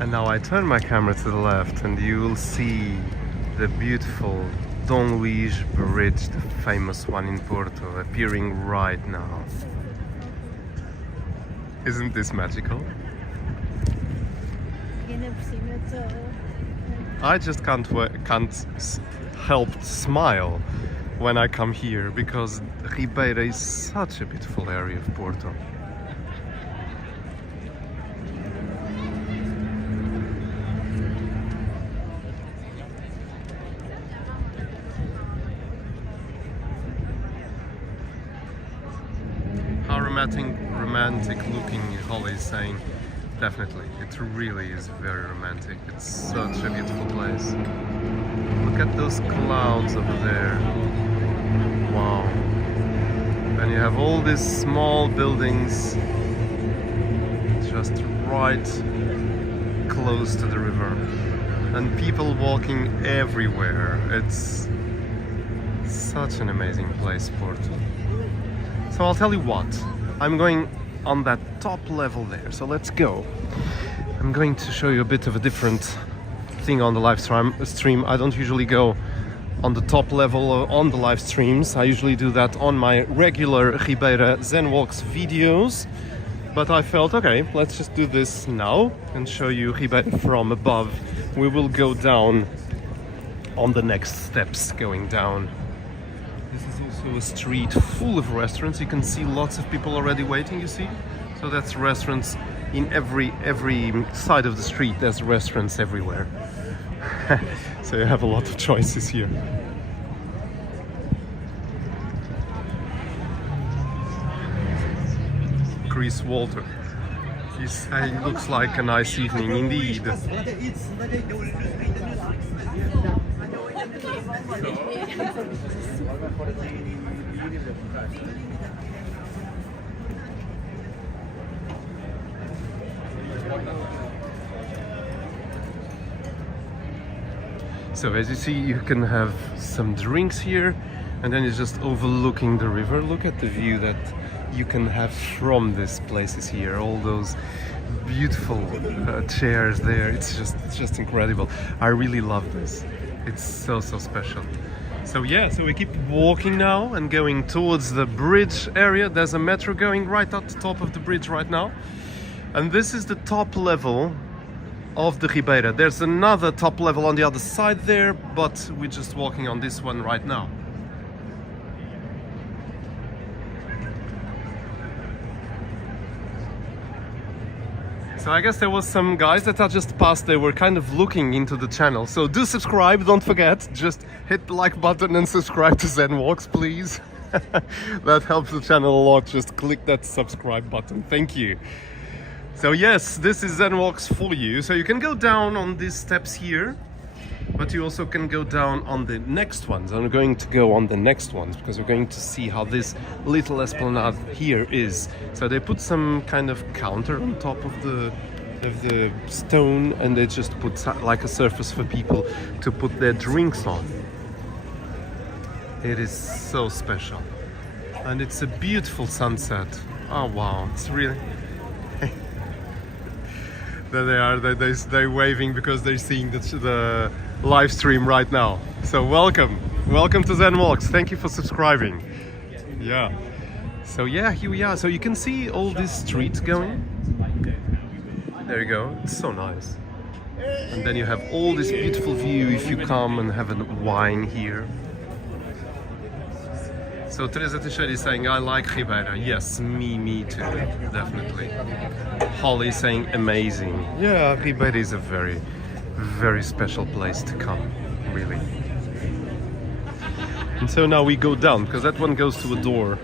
And now I turn my camera to the left and you will see the beautiful Dom Luis Bridge, the famous one in Porto, appearing right now. Isn't this magical? I just can't help smile when I come here because Ribeira is such a beautiful area of Porto. How romantic looking Holly is saying. Definitely, it really is very romantic. It's such a beautiful place. Look at those clouds over there. Wow. And you have all these small buildings just right close to the river. And people walking everywhere. It's such an amazing place, Porto. So I'll tell you what, I'm going on that top level there, so let's go. I'm going to show you a bit of a different thing on the live stream. I don't usually go on the top level on the live streams. I usually do that on my regular Ribeira Zen Walks videos, but I felt, okay, let's just do this now and show you Ribeira from above. We will go down on the next steps going down. This is also a street full of restaurants. You can see lots of people already waiting, you see? So that's restaurants in every side of the street. There's restaurants everywhere. So you have a lot of choices here. Chris Walter. He's saying, looks like a nice evening indeed. So as you see, you can have some drinks here, and then it's just overlooking the river. Look at the view that you can have from these places here. All those beautiful chairs there. It's just incredible. I really love this. It's so special. So yeah, so we keep walking now and going towards the bridge area. There's a metro going right at the top of the bridge right now. And this is the top level of the Ribeira. There's another top level on the other side there, but we're just walking on this one right now. So I guess there was some guys that I just passed, they were kind of looking into the channel. So do subscribe, don't forget, just hit the like button and subscribe to Zen Walks, please. That helps the channel a lot, just click that subscribe button, thank you. So yes, this is Zen Walks for you. So you can go down on these steps here, but you also can go down on the next ones. I'm going to go on the next ones because we're going to see how this little esplanade here is. So they put some kind of counter on top of the stone, and they just put like a surface for people to put their drinks on. It is so special, and it's a beautiful sunset. Oh wow, it's really... There they are, they're waving because they're seeing the live stream right now. So welcome to Zen Walks, thank you for subscribing. Yeah, so yeah, here we are. So you can see all these streets going. There you go, it's so nice. And then you have all this beautiful view if you come and have a wine here. So Teresa Teixeira is saying, I like Ribeira. Yes, me too, definitely. Holly is saying, amazing. Yeah, Ribeira is a very special place to come, really. And so now we go down, because that one goes to a door.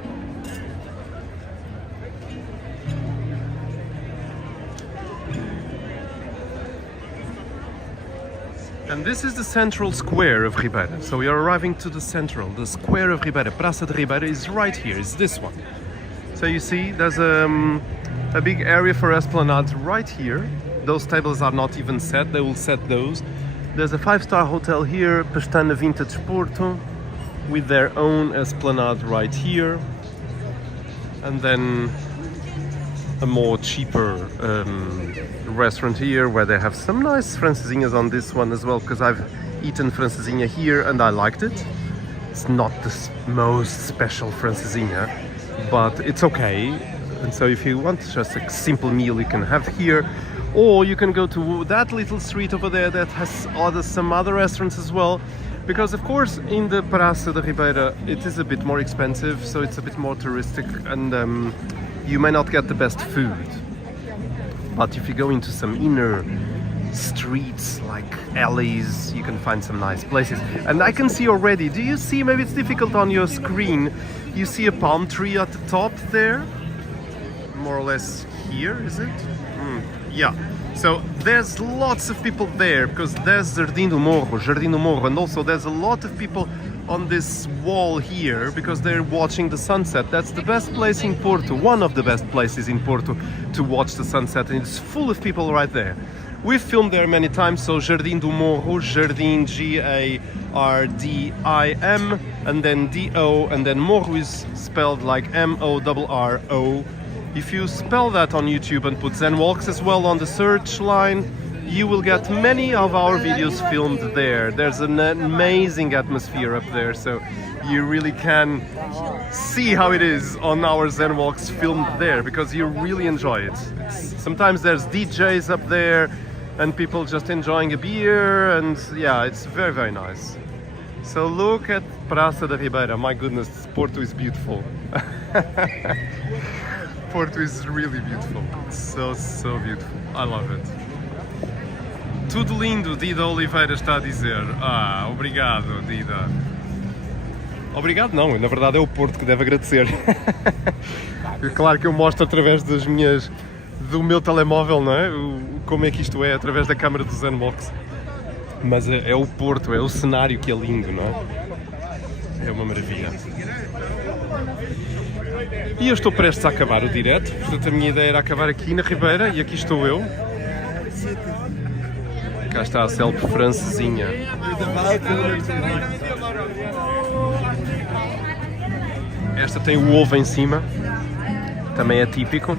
And this is the central square of Ribeira. So we are arriving to the square of Ribeira. Praça de Ribeira is right here, it's this one. So you see, there's a big area for esplanade right here. Those tables are not even set, they will set those. There's a 5-star hotel here, Pestana Vintage Porto, with their own esplanade right here. And then a more cheaper restaurant here where they have some nice francesinhas on this one as well, because I've eaten francesinha here and I liked it. It's not the most special francesinha, but it's okay. And so if you want just a simple meal, you can have here, or you can go to that little street over there that has some other restaurants as well. Because of course in the Praça de Ribeira it is a bit more expensive, so it's a bit more touristic, and you may not get the best food. But if you go into some inner streets, like alleys, you can find some nice places. And I can see already, do you see, maybe it's difficult on your screen, you see a palm tree at the top there? More or less here, is it? Yeah. So there's lots of people there, because there's Jardim do Morro, and also there's a lot of people on this wall here because they're watching the sunset. That's the best place in Porto, one of the best places in Porto to watch the sunset, and it's full of people right there. We've filmed there many times, so Jardim do Morro, Jardim Gardim, and then D-O, and then Morro is spelled like M-O-R-R-O. If you spell that on YouTube and put Zen Walks as well on the search line, you will get many of our videos filmed there. There's an amazing atmosphere up there, so you really can see how it is on our Zen Walks filmed there, because you really enjoy it. Sometimes there's DJs up there and people just enjoying a beer, and yeah, it's very, very nice. So look at Praça de Ribeira. My goodness, Porto is beautiful. Porto is really beautiful. It's so beautiful. I love it. Tudo lindo, Dida Oliveira está a dizer. Ah, obrigado, Dida. Obrigado não, na verdade é o Porto que deve agradecer. Claro que eu mostro através do meu telemóvel, não é? Como é que isto é, através da câmara do Zen Walks. Mas é o Porto, é o cenário que é lindo, não é? É uma maravilha. E eu estou prestes a acabar o direto, portanto a minha ideia era acabar aqui na Ribeira, e aqui estou eu. Cá está a célebre francesinha. Esta tem o ovo em cima, também é típico.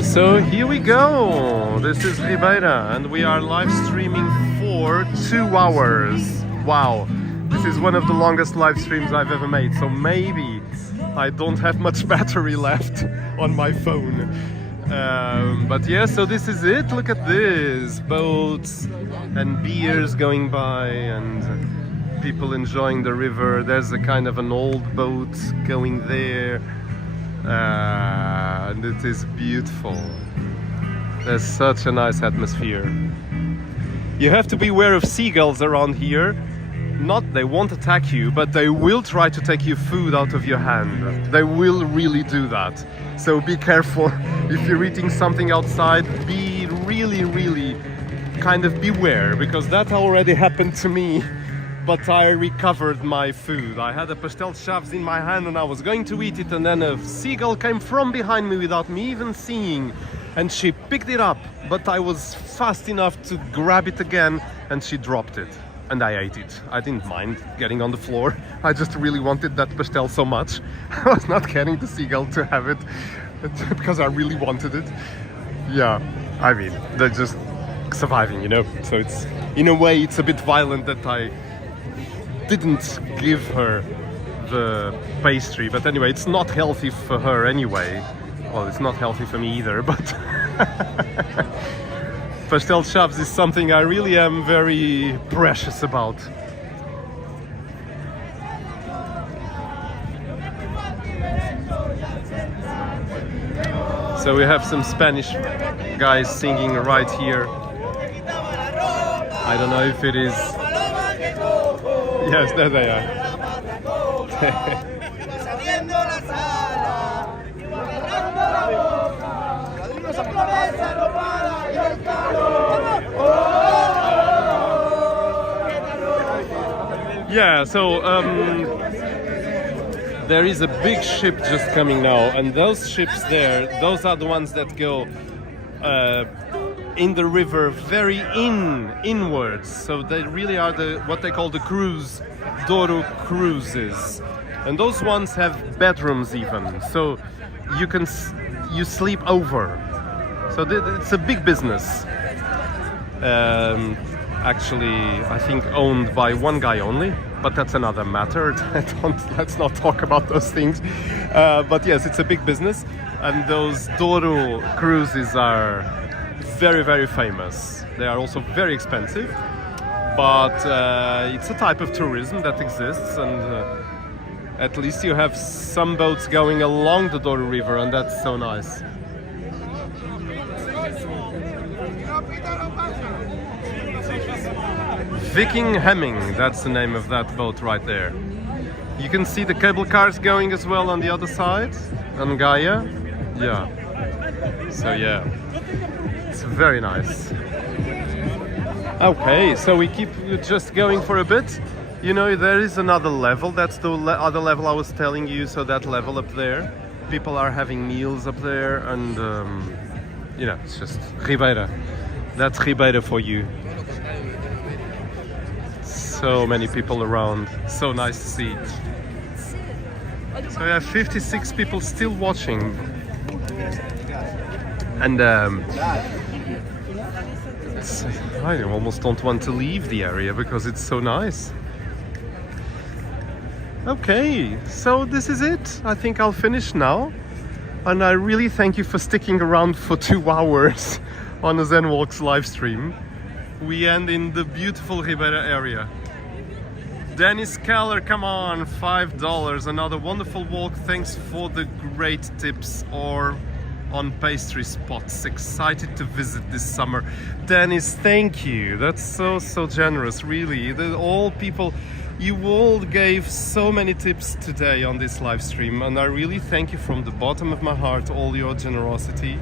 So here we go, this is Ribeira, and we are live streaming for 2 hours. Wow, this is one of the longest live streams I've ever made, so maybe I don't have much battery left on my phone. But yeah, so this is it, look at this, boats and beers going by and people enjoying the river. There's a kind of an old boat going there. And it is beautiful. There's such a nice atmosphere. You have to be aware of seagulls around here. They won't attack you, but they will try to take your food out of your hand. They will really do that. So be careful. If you're eating something outside, be really kind of beware, because that already happened to me. But I recovered my food. I had a pastel chaves in my hand and I was going to eat it, and then a seagull came from behind me without me even seeing, and she picked it up, but I was fast enough to grab it again and she dropped it, and I ate it. I didn't mind getting on the floor. I just really wanted that pastel so much. I was not getting the seagull to have it because I really wanted it. Yeah, I mean, they're just surviving, you know, so it's, in a way, it's a bit violent that I didn't give her the pastry, but anyway, it's not healthy for her anyway. Well, it's not healthy for me either, but pastel chaves is something I really am very precious about. So we have some Spanish guys singing right here. I don't know if it is. Yes, there they are. Yeah, so there is a big ship just coming now, and those ships there, those are the ones that go in the river very inwards. So they really are what they call the cruise, Douro cruises. And those ones have bedrooms even, so you sleep over. So it's a big business. Actually, I think owned by one guy only, but that's another matter. Let's not talk about those things. But yes, it's a big business, and those Douro cruises are very, very famous. They are also very expensive, but it's a type of tourism that exists, and at least you have some boats going along the Douro River, and that's so nice. Viking Hemming, that's the name of that boat right there. You can see the cable cars going as well on the other side, on Gaia. Yeah. So yeah, it's very nice. Okay, so we keep just going for a bit. You know, there is another level. That's the other level I was telling you. So that level up there, people are having meals up there, and you know, it's just Ribeira. That's Ribeira for you. So many people around. So nice to see it. So we have 56 people still watching, and I almost don't want to leave the area because it's so nice. Okay, so this is it. I think I'll finish now, and I really thank you for sticking around for 2 hours on a Zen Walks live stream. We end in the beautiful Ribeira area. Dennis Keller, come on, $5. Another wonderful walk. Thanks for the great tips or on pastry spots. Excited to visit this summer. Dennis, thank you. That's so generous, really. All people, you all gave so many tips today on this live stream, and I really thank you from the bottom of my heart, all your generosity.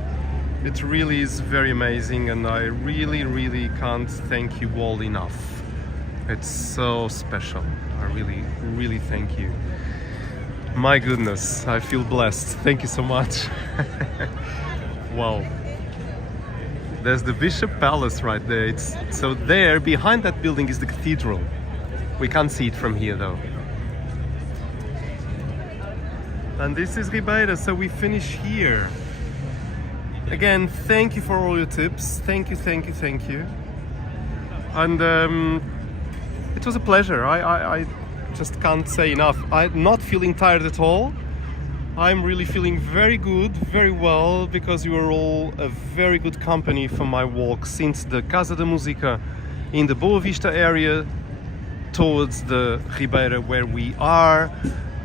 It really is very amazing, and I really can't thank you all enough. It's so special. I really thank you. My goodness, I feel blessed. Thank you so much. Wow. There's the Bishop Palace right there. So there, behind that building is the cathedral. We can't see it from here though. And this is Ribeira, so we finish here. Again, thank you for all your tips. Thank you. And it was a pleasure. I just can't say enough. I'm not feeling tired at all. I'm really feeling very good, very well, because you are all a very good company for my walk since the Casa da Musica in the Boa Vista area towards the Ribeira where we are.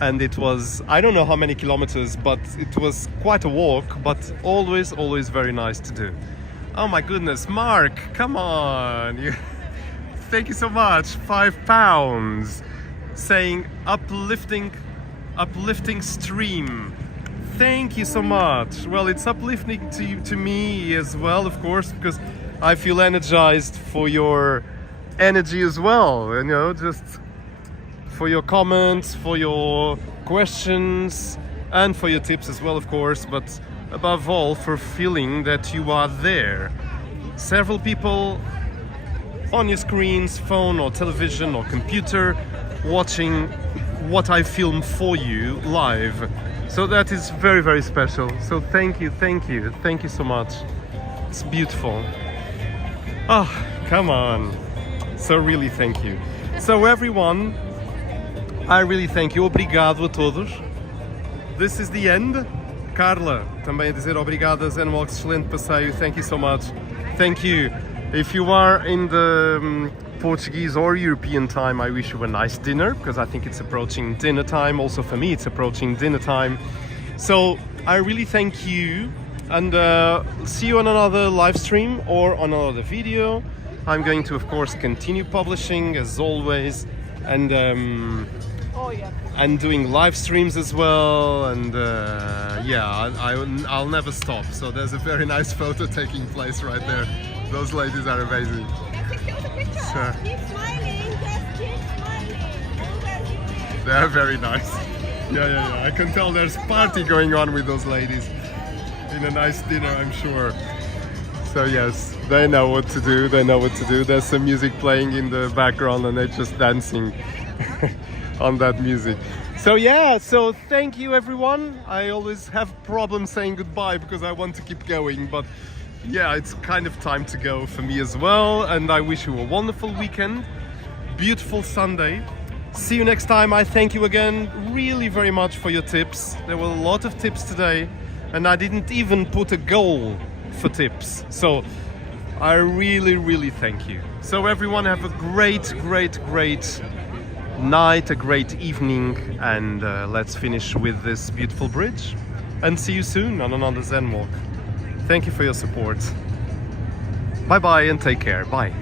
And it was, I don't know how many kilometers, but it was quite a walk, but always very nice to do. Oh my goodness, Mark, come on. Thank you so much. £5 saying uplifting stream. Thank you so much. Well, it's uplifting to me as well, of course, because I feel energized for your energy as well, you know, just for your comments, for your questions, and for your tips as well, of course, but above all for feeling that you are there. Several people on your screens, phone or television or computer, watching what I film for you live. So that is very special. So thank you so much. It's beautiful. Oh, come on. So really thank you. So everyone, I really thank you. Obrigado a todos. This is the end. Carla, também a dizer obrigado, Zen Walks, excelente passeio. Thank you so much. Thank you. If you are in the Portuguese or European time, I wish you a nice dinner, because I think it's approaching dinner time. Also for me, it's approaching dinner time. So I really thank you, and see you on another live stream or on another video. I'm going to, of course, continue publishing as always, and doing live streams as well, and yeah, I'll never stop. So there's a very nice photo taking place right there. Those ladies are amazing. Keep smiling, just keep smiling. They're very nice. Yeah. I can tell there's party going on with those ladies in a nice dinner, I'm sure. So yes, they know what to do. There's some music playing in the background and they're just dancing on that music. So yeah, so thank you everyone. I always have problems saying goodbye because I want to keep going, but yeah, it's kind of time to go for me as well. And I wish you a wonderful weekend, beautiful Sunday. See you next time. I thank you again really very much for your tips. There were a lot of tips today and I didn't even put a goal for tips. So I really thank you. So everyone have a great night, a great evening, and let's finish with this beautiful bridge and see you soon on another Zen Walk. Thank you for your support. Bye bye and take care. Bye.